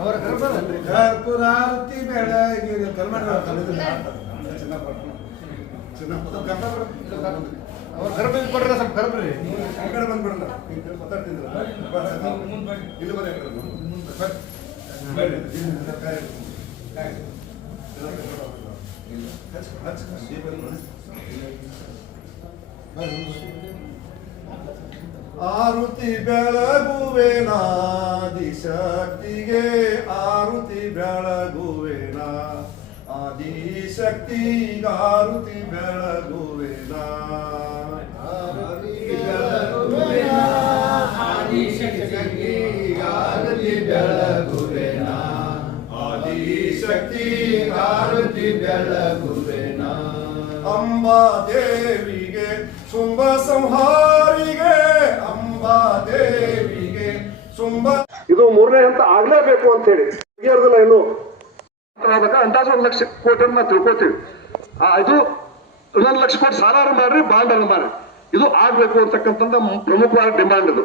ಅವರ ಕರ್ಪೂರಾರತಿ ಬೆಳಗಿರಿ ಅವ್ರ ಗರ್ಭ ಕೊಡ್ರ ಸ್ವಲ್ಪ ಗರ್ಭರಿ ಆ ಕಡೆ ಬಂದ್ಬಿಡಲ್ಲ ಮಾತಾಡ್ತಿದ್ರು ಇಲ್ಲಿ ಆರುತಿ ಬೆಳಗುವೆನ ಆದಿಶಕ್ತಿಗೆ ಆರುತಿ ಬೆಳಗುವೆನ ಆದಿಶಕ್ತಿಗೆ ಆರುತಿ ಬೆಳಗುವೆನ ಆದಿಶಕ್ತಿಗೆ ಆರುತಿ ಬೆಳಗುವೆನ ಆದಿಶಕ್ತಿ ಆರುತಿ ಬೆಳಗುವೆನ ಅಂಬಾ ದೇವಿಗೆ ಶುಂಭ ಸಂಹಾರಿಗೆ ಅಂಬಾ ದೇವಿಗೆ ಶುಂಭ ಇದು ಮೂರನೇ ಹಂತ ಆಗ್ಲೇಬೇಕು ಅಂತ ಹೇಳಿ ಇರೋದಿಲ್ಲ ಇನ್ನು ಅಂದಾಜು 1 ಲಕ್ಷ ಕೋಟಿ ನಾವು ತಿಳ್ಕೊತೀವಿ. ಇದು 1 ಲಕ್ಷ ಕೋಟಿ ಸಾಲ ಮಾಡ್ರಿ ಬಾಂಡ್ ಅನ್ನು ಮಾಡ್ರಿ ಇದು ಆಗ್ಬೇಕು ಅಂತಕ್ಕಂಥದ್ದು ಪ್ರಮುಖವಾದ ಡಿಮಾಂಡ್ ಇದು.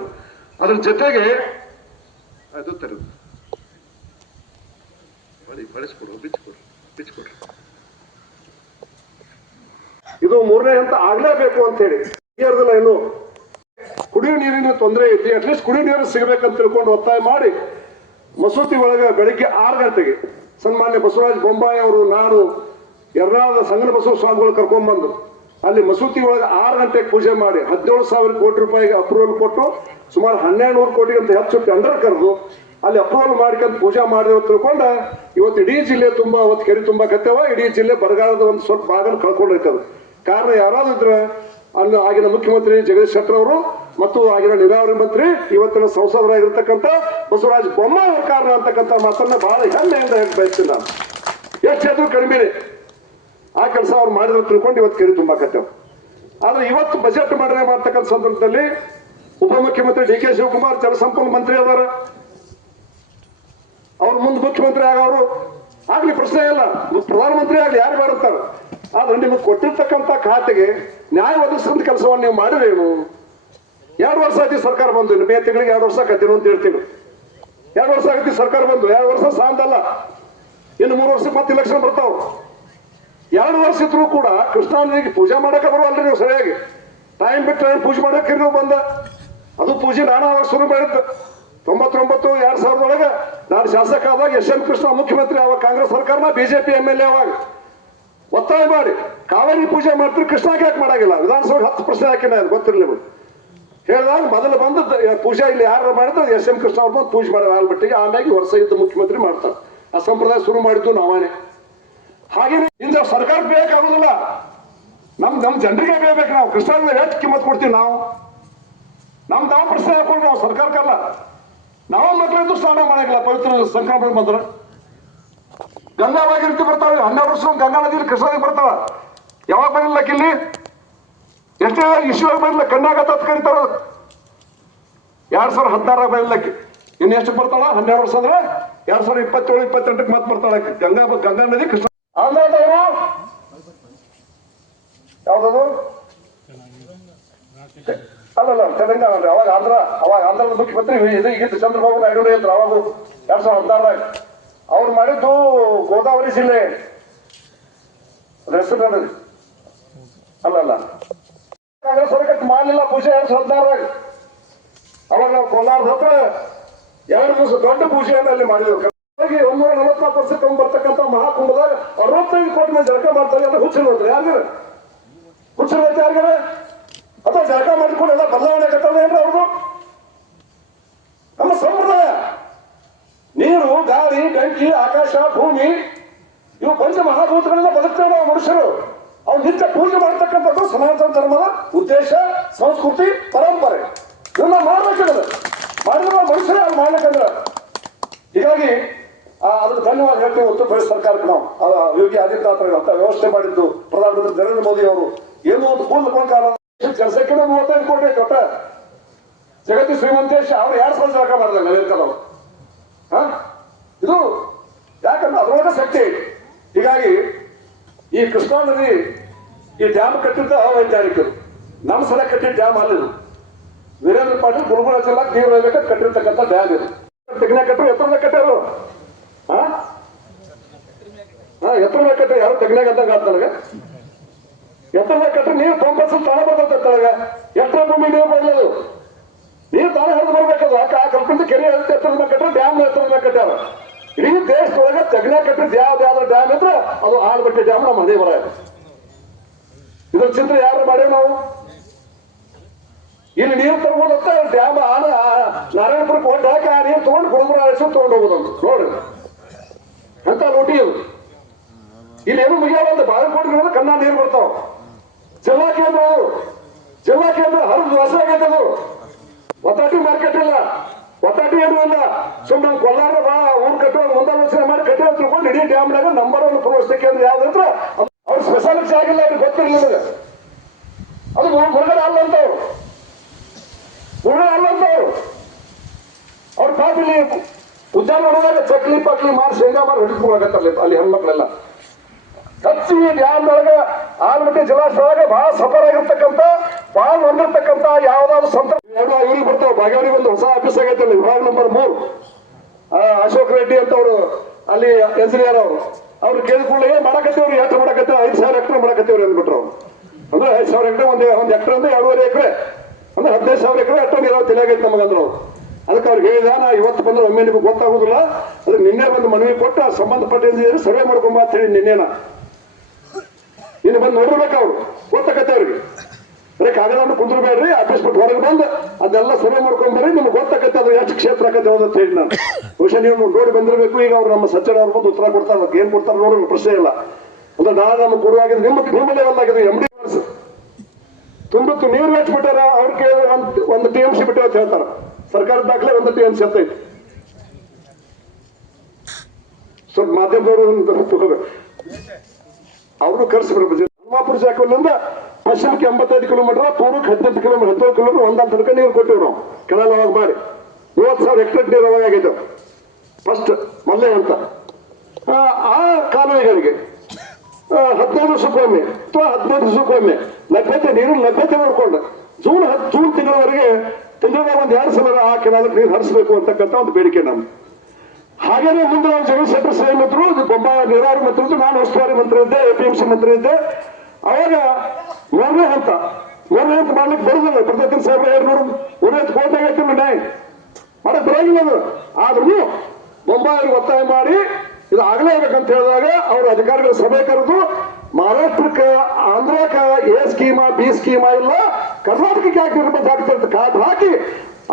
ಅದ್ರ ಜೊತೆಗೆ ಅದು ತರೋದು ಬಳಸ್ಕೊಡು ಬಿಚ್ಕೊಡ್ರಿ ಇದು ಮೂರನೇ ಹಂತ ಆಗ್ಲೇಬೇಕು ಅಂತ ಹೇಳಿ ಇರೋದಿಲ್ಲ ಇನ್ನು ಕುಡಿಯುವ ನೀರಿನ ತೊಂದರೆ ಐತಿ. ಅಟ್ಲೀಸ್ಟ್ ಕುಡಿಯುವ ನೀರು ಸಿಗಬೇಕಂತ ತಿಳ್ಕೊಂಡು ಒತ್ತಾಯ ಮಾಡಿ ಮಸೂತಿ ಒಳಗೆ ಬೆಳಿಗ್ಗೆ 6 ಗಂಟೆಗೆ ಸನ್ಮಾನ್ಯ ಬಸವರಾಜ ಬೊಮ್ಮಾಯಿ ಅವರು ನಾನು ಯರ್ನಾಳದ ಸಂಗನ ಬಸವ ಸ್ವಾಮಿಗಳು ಕರ್ಕೊಂಡ್ಬಂದು ಅಲ್ಲಿ ಮಸೂತಿ ಒಳಗೆ 6 ಗಂಟೆಗೆ ಪೂಜೆ ಮಾಡಿ 17,000 ಕೋಟಿ ರೂಪಾಯಿಗೆ ಅಪ್ರೂವಲ್ ಕೊಟ್ಟು ಸುಮಾರು 1,200 ಕೋಟಿಗಿಂತ ಹೆಚ್ಚು ಟೆಂಡರ್ ಕರೆದು ಅಲ್ಲಿ ಅಪ್ರೂವಲ್ ಮಾಡ್ಕೊಂತ ಪೂಜಾ ಮಾಡಿದ್ರು ತಿಳ್ಕೊಂಡ ಇವತ್ತು ಇಡೀ ಜಿಲ್ಲೆ ತುಂಬಾ ಅವತ್ತು ಕೆರೆ ತುಂಬಾ ಕತ್ತವ. ಇಡೀ ಜಿಲ್ಲೆ ಬರಗಾಲದ ಒಂದು ಸ್ವಲ್ಪ ಭಾಗನ ಕಳ್ಕೊಂಡಿರ್ತದೆ. ಕಾರಣ ಯಾರಾದ್ರೂ ಇದ್ರೆ ಅಲ್ಲಿ ಆಗಿನ ಮುಖ್ಯಮಂತ್ರಿ ಜಗದೀಶ್ ಶೆಟ್ಟರ್ ಅವರು ಮತ್ತು ಆಗಿನ ನೀರಾವರಿ ಮಂತ್ರಿ ಇವತ್ತಿನ ಸಂಸದರಾಗಿರ್ತಕ್ಕಂಥ ಬಸವರಾಜ ಬೊಮ್ಮಾಯಿ ಅವರ ಕಾರಣ ಅಂತಕ್ಕಂಥ ಮಾತನ್ನ ಬಹಳ ಹೆಮ್ಮೆಯಿಂದ ಹೇಳಿ ಬಯಸ್ತೀನಿ ನಾನು. ಎಷ್ಟಾದ್ರೂ ಕಡಿಮೆ ಆ ಕೆಲಸ ಅವ್ರು ಮಾಡಿದ್ರು ತಿಳ್ಕೊಂಡು ಇವತ್ತು ಕೆರೆ ತುಂಬಾಕತ್ತೇವೆ. ಆದ್ರೆ ಇವತ್ತು ಬಜೆಟ್ ಮಾಡ್ತಕ್ಕಂಥ ಸಂದರ್ಭದಲ್ಲಿ ಉಪಮುಖ್ಯಮಂತ್ರಿ ಡಿ ಕೆ ಶಿವಕುಮಾರ್ ಜಲಸಂಪನ್ಮೂಲ ಮಂತ್ರಿ ಅವರ ಅವ್ರ ಮುಂದೆ ಮುಖ್ಯಮಂತ್ರಿ ಆಗವರು ಆಗ್ಲಿ ಪ್ರಶ್ನೆ ಇಲ್ಲ, ಪ್ರಧಾನಮಂತ್ರಿ ಆಗ್ಲಿ ಯಾರು ಮಾಡುತ್ತಾರೆ. ಆದ್ರೆ ನಿಮಗೆ ಕೊಟ್ಟಿರ್ತಕ್ಕಂಥ ಖಾತೆಗೆ ನ್ಯಾಯ ಒದಗಿಸಿದ ಕೆಲಸವನ್ನು ನೀವು ಮಾಡಿರೇನು? 2 ವರ್ಷ ಆಯ್ತು ಸರ್ಕಾರ ಬಂದು, ಇನ್ನು ಮೇ ತಿಂಗಳಿಗೆ 2 ವರ್ಷ ಆಕತ್ತೇನು ಅಂತ ಹೇಳ್ತೀನಿ. 2 ವರ್ಷ ಆಗತ್ತಿ ಸರ್ಕಾರ ಬಂದು, 2 ವರ್ಷ ಸಾಂದಲ್ಲ, ಇನ್ನು 3 ವರ್ಷಕ್ಕೆ ಮತ್ತೆ ಇಲೆಕ್ಷನ್ ಬರ್ತಾವ. 2 ವರ್ಷ ಇದ್ರು ಕೂಡ ಕೃಷ್ಣಾ ನದಿಗೆ ಪೂಜೆ ಮಾಡಕ್ಕೆ ಬರುವಲ್ರಿ ನೀವು ಸರಿಯಾಗಿ. ಟೈಮ್ ಬಿಟ್ಟು ಟೈಮ್ ಪೂಜೆ ಮಾಡಕ್ಕೆ ನೀವು ಬಂದ ಅದು ಪೂಜೆ ನಾನು ಅವಾಗ ಶುರು ಮಾಡಿದ್ದು 99-2000 ನಾನು ಶಾಸಕ ಆದಾಗ ಎಸ್ ಎಂ ಕೃಷ್ಣ ಮುಖ್ಯಮಂತ್ರಿ, ಅವಾಗ ಕಾಂಗ್ರೆಸ್ ಸರ್ಕಾರನ ಬಿಜೆಪಿ MLA ಅವಾಗ ಒತ್ತಾಯ ಮಾಡಿ ಕಾವೇರಿ ಪೂಜೆ ಮಾಡ್ತೀರಿ, ಕೃಷ್ಣಾಗೆ ಯಾಕೆ ಮಾಡಾಗಿಲ್ಲ? ವಿಧಾನಸಭೆ 10 ಪ್ರಶ್ನೆ ಹಾಕಿನ ಗೊತ್ತಿರಲಿ ನಿಮ್ಗೆ. ಹೇಳಿದಾಗ ಮೊದಲು ಬಂದು ಪೂಜೆ ಇಲ್ಲಿ ಯಾರು ಮಾಡಿದ್ರೆ ಎಸ್ ಎಂ ಕೃಷ್ಣ ಅವ್ರು ಬಂದು ಪೂಜೆ ಮಾಡೋರು ಆಲ್ಬಟ್ಟಿಗೆ, ಆಮೇಲೆ ವರ್ಷ ಇದ್ದ ಮುಖ್ಯಮಂತ್ರಿ ಮಾಡ್ತಾರೆ. ಆ ಸಂಪ್ರದಾಯ ಶುರು ಮಾಡಿದ್ದು ನಾವೇನೆ. ಹಾಗೇನೆ ಇಂದ ಸರ್ಕಾರ ಬೇಕಾಗುದಿಲ್ಲ, ನಮ್ ಜನರಿಗೆ ಬೇಬೇಕು. ನಾವು ಕೃಷ್ಣ ಹೆಚ್ಚು ಕಿಮ್ಮತ್ ಕೊಡ್ತೀವಿ. ನಾವು ಪ್ರಶ್ನೆ ಹಾಕೊಂಡು ನಾವು ಸರ್ಕಾರಕ್ಕಲ್ಲ, ನಾವು ಮಕ್ಕಳಿದ್ದು ಸ್ನಾನ ಮಾಡಂಗಿಲ್ಲ. ಪವಿತ್ರ ಸಂಕ್ರಮಣ ಬಂದ್ರೆ ಗಂಗಾವಾಗಿ ರೀತಿ ಬರ್ತಾವೆ. 12 ವರ್ಷ ಗಂಗಾ ನದಿಯಲ್ಲಿ ಕೃಷ್ಣ ನದಿ ಬರ್ತಾವ. ಯಾವಾಗ ಬಂದಿಲ್ಲ ಇಲ್ಲಿ? ಎಷ್ಟೇ ಇಶ್ಯೂ ಬಂದಿಲ್ಲ. ಕಣ್ಣಾಗ ಕರೀತಾರ. 2016 ಬಂದಿಲ್ಲಕ್ಕೆ. ಇನ್ನು ಎಷ್ಟು ಬರ್ತಾಳ? 12 ವರ್ಷ ಅಂದ್ರೆ 2027, 28 ಮತ್ತೆ ಬರ್ತಾಳೆ ಗಂಗಾ ನದಿ ಕೃಷ್ಣ. ಆಂಧ್ರದವರು ಯಾವ್ದದು? ಅಲ್ಲಲ್ಲ, ತೆಲಂಗಾಣ. ಅವಾಗ ಆಂಧ್ರದ ಮುಖ್ಯಮಂತ್ರಿ ಈಗಿದ್ದು ಚಂದ್ರಬಾಬು ನಾಯ್ಡು ಇದ್ರು. ಅವಾಗ 2016 ಅವ್ರು ಮಾಡಿದ್ದು ಗೋದಾವರಿ ಜಿಲ್ಲೆ, ಅದ್ರ ಹೆಸರು ಅಲ್ಲಲ್ಲ, ಕಾಂಗ್ರೆಸ್ ಸರ್ಕಾರ ಮಾಡಲಿಲ್ಲ ಪೂಜೆ 2016. ಅವಾಗ ನಾವು ಕೋಲಾರದ ಹತ್ರ 2 ದಿವಸ ದೊಡ್ಡ ಪೂಜೆಯನ್ನು ಅಲ್ಲಿ ಮಾಡಿದೆವು. 144 ವರ್ಷಕ್ಕೆ ಬರ್ತಕ್ಕಂಥ ಮಹಾಕುಂಭದಾಗ 65 ಕೋಟಿ ಮಂದಿ ಜಳಕ ಮಾಡ್ತಾರೆ. ಅಂದ್ರೆ ಹುಚ್ಚಿರುವಂತಾರೆ ಯಾರಿಗಾರ? ಹುಚ್ಚಿರುವಂತೆ ಯಾರಿಗಾರ? ಅಥವಾ ಜಳಕ ಮಾಡಿಕೊಂಡು ಎಲ್ಲ ಬದಲಾವಣೆ ಕಟ್ಟೋದು ಏನ್ರಿ ಅವ್ರದ್ದು? ನಮ್ಮ ಸಂಪ್ರದಾಯ. ನೀರು, ಗಾಳಿ, ಬೆಂಕಿ, ಆಕಾಶ, ಭೂಮಿ ಇವು ಪಂಚ ಮಹಾಭೂತಗಳಿಂದ ಬದುಕ್ತೇವೆ ನಾವು ಮನುಷ್ಯರು. ಅವ್ರು ನಿತ್ಯ ಪೂಜೆ ಮಾಡ್ತಕ್ಕಂಥದ್ದು ಸನಾತನ ಧರ್ಮದ ಉದ್ದೇಶ, ಸಂಸ್ಕೃತಿ, ಪರಂಪರೆ. ಇವನ್ನ ಮಾಡ್ಬೇಕಂದ್ರೆ ಮಾಡಿದ್ರೆ ನಾವು ಮನುಷ್ಯರೇ ಅವ್ರು ಮಾಡ್ಬೇಕಂದ್ರೆ. ಹೀಗಾಗಿ ಅದ್ರ ಧನ್ಯವಾದ ಹೇಳ್ತೀವಿ. ಹೊತ್ತು ಬರೀ ಸರ್ಕಾರಕ್ಕೆ ನಾವು ಯೋಗಿ ಆದಿತ್ಯನಾಥ್ ಅಂತ ವ್ಯವಸ್ಥೆ ಮಾಡಿದ್ದು ಪ್ರಧಾನಮಂತ್ರಿ ನರೇಂದ್ರ ಮೋದಿ ಅವರು. ಏನು ಒಂದು ಕಾಲ ಕೆಲಸಕ್ಕೆ 35 ಕೋಟಿ ಐತೆ ಒಟ್ಟ. ಜಗತ್ತಿ ಶ್ರೀಮಂತೇಶ್ ಅವ್ರು 2 ಸಲ ಜಳಕ ಮಾಡಿದ್ರೆ ಅಮೆರಿಕದವ್ರು. ಇದು ಯಾಕಂದ್ರೆ ಅದ್ರೊಳಗೆ ಶಕ್ತಿ. ಹೀಗಾಗಿ ಈ ಕೃಷ್ಣಾ ನದಿ ಈ ಡ್ಯಾಮ್ ಕಟ್ಟಿದ್ದ ಅವೈಜ್ಞಾನಿಕರು. ನಮ್ಮ ಸಲ ಕಟ್ಟಿದ ಡ್ಯಾಮ್ ಅಲ್ಲಿದು. ವೀರೇಂದ್ರ ಪಾಟೀಲ್ ಗುಲ್ಬರ್ಗ ಜಿಲ್ಲಾ ನೀರು ಒಯ್ಬೇಕಾದ್ರೆ ಕಟ್ಟಿರ್ತಕ್ಕಂಥ ಡ್ಯಾಮ್ ಇದು. ತೆಗ್ನ ಕಟ್ಟರು ಎತ್ತರದ ಕಟ್ಟಾರು. ಎತ್ತರದ ಕಟ್ಟ ಯಾರು ತೆಗ್ನಾಗ ಅಂತ ನನಗೆ. ಎತ್ತರದ ಕಟ್ಟ ನೀರು ಪಂಪಸ್ ತಾಣ ಬರ್ತದೆ ತಳಗ. ಎಷ್ಟರ ಭೂಮಿ ನೀರು ಬರಲದು, ನೀರು ತಾನೇ ಹರಿದು ಬರ್ಬೇಕದು. ಆ ಕಲ್ಪಿಂದ ಕೆರೆ ಎತ್ತರದ ಕಟ್ಟರೆ ಡ್ಯಾಮ್ ಎತ್ತರದ ಕಟ್ಟಾರ. ಇಡೀ ದೇಶದೊಳಗೆ ತೆಗ್ನ ಕಟ್ಟಿದ್ ಯಾವ್ದಾವ್ದು ಡ್ಯಾಮ್ ಇದ್ರೆ ಅದು ಆಲಮಟ್ಟಿ ಡ್ಯಾಮ್ ನಮ್ಮ ಮನೆ ಬರ. ಇದ್ರ ಚಿಂತೆ ಯಾರು ಮಾಡೇವು ನಾವು? ಇಲ್ಲಿ ನೀರು ತರ್ಬೋದಂತ ಡ್ಯಾಮ್ ನಾರಾಯಣಪುರಕ್ಕೆ ಹೊಂಟು ಹಾಕಿ ಆ ನೀರು ತಗೊಂಡು ಗುಲ್ಬರ್ಗ ತಗೊಂಡು ಹೋಗೋದಂತ ನೋಡ್ರಿ. ಅಂತ ಲೂಟಿ ಇದು. ಇಲ್ಲಿ ಏನು ಮುಗಿಯಲ್ಲ. ಬಾಗಲಕೋಟೆ ಕನ್ನಡ ನೀರು ಬರ್ತಾವ. ಜಿಲ್ಲಾ ಕೇಂದ್ರ ಹರಿದು ಹೊಸ ಆಗೈತದು. ಒತ್ತಾಟಿ ಮಾರ್ಕೆಟ್ ಇಲ್ಲ, ಒತ್ತಾಟಿ ಏನೂ ಇಲ್ಲ. ಸುಮ್ಮನೆ ಕೊಲ್ಲಾರ ಊರು ಕಟ್ಟುವ ಮುಂದಾಲೋಚನೆ ಮಾಡಿ ಕಟ್ಟಿ ತಿಳ್ಕೊಂಡು ಇಡೀ ಡ್ಯಾಮ್ನಾಗ ನಂಬರ್ 1 ಪ್ರವಾಸ ಕೇಂದ್ರ ಯಾವ್ದಂದ್ರೆ ಅವ್ರ ಸ್ಪೆಷಾಲಿಟಿ ಆಗಿಲ್ಲ. ಅವ್ರಿಗೆ ಗೊತ್ತಿರಲಿಲ್ಲ ನಿಮಗೆ. ಅದು ಮುರುಗಡೆ ಅಲ್ಲಂತವ್ರು, ಅವ್ರ ಪಾಪಿಲಿ ಉದ್ಯಾನ ನೋಡಿದಾಗ ಚಕ್ಲಿ ಪಕ್ಲಿ ಮಾಡಿ ಶೇಂಗಾ ಮಾಡಿ ಹೊಡಿಸ್ಕೊಳಕತ್ತಲ್ಲಿ ಅಲ್ಲಿ ಹೆಣ್ಮಕ್ಳೆಲ್ಲ. ಹಚ್ಚಿ ಡ್ಯಾಮ್ನೊಳಗೆ ಆಲಮಟ್ಟಿ ಜಲಾಶಯದೊಳಗೆ ಬಹಳ ಸಫರ್ ಆಗಿರ್ತಕ್ಕಂಥ, ಬಹಳ ಹೊಂದಿರ್ತಕ್ಕಂಥ ಯಾವ್ದಾದ್ರು ಸಂತ ಇವ್ರಿಗೆ ಬರ್ತಾವ. ಬಾಗೇವಾಡಿಗೆ ಒಂದು ಹೊಸ ಆಫೀಸ್ ಆಗೈತೆ ಅಲ್ಲಿ, ವಿಭಾಗ ನಂಬರ್ 3. ಅಶೋಕ್ ರೆಡ್ಡಿ ಅಂತ ಅವರು ಅಲ್ಲಿ ಎಂಜಿನಿಯರ್ ಅವ್ರು ಕೇಳಿಕೊಳ್ಳಿ ಮಾಡಕತ್ತೇವ್ರಿ. ಎಷ್ಟು ಮಾಡಕತ್ತೇವೆ? 5,000 ಎಕರೆ ಮಾಡಕತ್ತೇವ್ರಿ ಅಂದ್ಬಿಟ್ರು ಅವ್ರು. ಅಂದ್ರೆ 5,000 ಎಕರೆ ಒಂದು ಎಕರೆ ಅಂದ್ರೆ 2.5 ಎಕರೆ ಅಂದ್ರೆ 15,000 ಎಕರೆ ಅಷ್ಟು ನೀರಾವರಿ ತಿಳಿಯಾಗೈತೆ ನಮಗಂದ್ರು ಅವ್ರು. ಅದಕ್ಕೆ ಅವ್ರಿಗೆ ಹೇಳಿದ, ನಾ ಇವತ್ತು ಬಂದ್ರೆ ಒಮ್ಮೆ ನಿಮ್ಗೆ ಗೊತ್ತಾಗುದಿಲ್ಲ, ಅದಕ್ಕೆ ನಿನ್ನೆ ಒಂದು ಮನವಿ ಕೊಟ್ಟು ಸಂಬಂಧಪಟ್ಟ ಇಂಜಿನಿಯರ್ ಸರ್ವೆ ಮಾಡ್ಕೊಂಬ ಅಂತ ಹೇಳಿ ನಿನ್ನೆನ ಇನ್ನು ಬಂದು ನೋಡಿರ್ಬೇಕು. ಅವ್ರು ಗೊತ್ತಾಗತ್ತೆ ಅವ್ರಿಗೆ. ಅದೇ ಕಾಗದ ಕುಂದ್ರಬೇಡ್ರಿ, ಆಫೀಸ್ ಬಿಟ್ಟು ಹೊರಗೆ ಬಂದು ಅದೆಲ್ಲ ಸರ್ವೆ ಮಾಡ್ಕೊಂಡ್ಬರ್ರಿ, ನಿಮ್ಗೆ ಗೊತ್ತಾಗತ್ತೆ ಅದು ಎಷ್ಟು ಕ್ಷೇತ್ರ ಆಗತ್ತೆ ಅಂತ ಹೇಳಿ ನಾನು ಬಹುಶಃ ನೀವು ನೋಡಿ ಬಂದಿರಬೇಕು. ಈಗ ಅವ್ರು ನಮ್ಮ ಸಚಿವ ಅವ್ರ ಬಂದು ಉತ್ತರ ಕೊಡ್ತಾರೆ. ಅದಕ್ಕೆ ಏನ್ ಕೊಡ್ತಾರೆ ನೋಡೋಣ, ಪ್ರಶ್ನೆ ಇಲ್ಲ. ಅಂದ್ರೆ ನಾಳೆ ನಮ್ಗೆ ಕೊಡುವಾಗ ನಿಮ್ಮ ಲೆವೆಲ್ ಆಗಿದೆ. MD ತುಂಬಿತ್ತು ನೀರು ಹಚ್ಬಿಟ್ಟಾರ. ಅವ್ರಿಗೆ ಒಂದು TMC ಬಿಟ್ಟು ಅಂತ ಹೇಳ್ತಾರ. ಸರ್ಕಾರದ ದಾಖಲೆ 1 TMC ಅಂತ ಐತಿ. ಸ್ವಲ್ಪ ಮಾಧ್ಯಮದವರು ಅವ್ರನ್ನು ಕರ್ಸಿಬಿಡ್ಬೇಕು. ಹನುಮಾಪುರ ಜಾಕಲ್ಲಿಂದ ಪಶ್ಚಿಮಕ್ಕೆ 85 ಕಿಲೋಮೀಟರ್, ಪೂರ್ವಕ್ಕೆ 18 ಕಿಲೋಮೀಟರ್, 17 ಕಿಲೋಮೀಟರ್ ಒಂದಾದ ತನಕ ನೀರು ಕೊಟ್ಟಿವಿ ನಾವು. ಕೆಳಗೆ ಅವಾಗ ಮಾಡಿ 30,000 ಹೆಕ್ಟೇರ್ ನೀರು ಅವಾಗ ಆಗೈತೆ ಫಸ್ಟ್ ಮಲ್ಲೆ ಅಂತ. ಆ ಕಾಲುವೆಗಳಿಗೆ 15 ವರ್ಷಕ್ಕೊಮ್ಮೆ ಅಥವಾ 15 ದಿವಸಕ್ಕೊಮ್ಮೆ ನೀರು ಲಭ್ಯತೆ ನೋಡ್ಕೊಂಡು ಜೂನ್ ತಿಂಗಳವರೆಗೆ ತಿಂಗಳದಾಗ ಒಂದು 2 ಸಲ ಆ ಕೆನಾಲಕ್ಕೆ ನೀರು ಹರಿಸಬೇಕು ಅಂತಕ್ಕಂಥ ಒಂದು ಬೇಡಿಕೆ ನಮ್ದು. ಹಾಗೇನೆ ಮುಂದೆ ನಾವು ಜಗದೀಶ್ ಸೇಮ್ ಇದ್ರು, ಬೊಮ್ಮಾಯಿ ನೀರಾವರಿ ಮಂತ್ರಿ ಇದ್ದು, ನಾನು ಉಸ್ತುವಾರಿ ಮಂತ್ರಿ ಇದ್ದೆ, APMC ಮಂತ್ರಿ ಇದ್ದೆ. ಅವಾಗ 3ನೇ ಹಂತ ಮಾಡ್ಲಿಕ್ಕೆ ಬರುದಿಲ್ಲ. ಪ್ರತಿದಿನ ಸಾಹೇಬ್ರ 200 ಕೋಟಿ ಆಗೈತಿ ನ್ಯಾಯ ಮಾಡಕ್ ಬರಂಗಿಲ್ಲ ಅದು. ಆದ್ರೂ ಬೊಮ್ಮಾಯಿ ಒತ್ತಾಯ ಮಾಡಿ ಇದು ಆಗಲೇ ಇರ್ಬೇಕಂತ ಹೇಳಿದಾಗ ಅವರು ಅಧಿಕಾರಿಗಳ ಸಭೆ ಕರೆದು ಮಹಾರಾಷ್ಟ್ರಕ್ಕೆ ಆಂಧ್ರಕ್ಕೆ ಎ ಸ್ಕೀಮಾ ಬಿ ಸ್ಕೀಮಾ ಇಲ್ಲ, ಕರ್ನಾಟಕಕ್ಕೆ ಯಾಕೆ ನಿರ್ಬಂಧ ಆಗ್ತಿರ್ತ ಕಾದು ಹಾಕಿ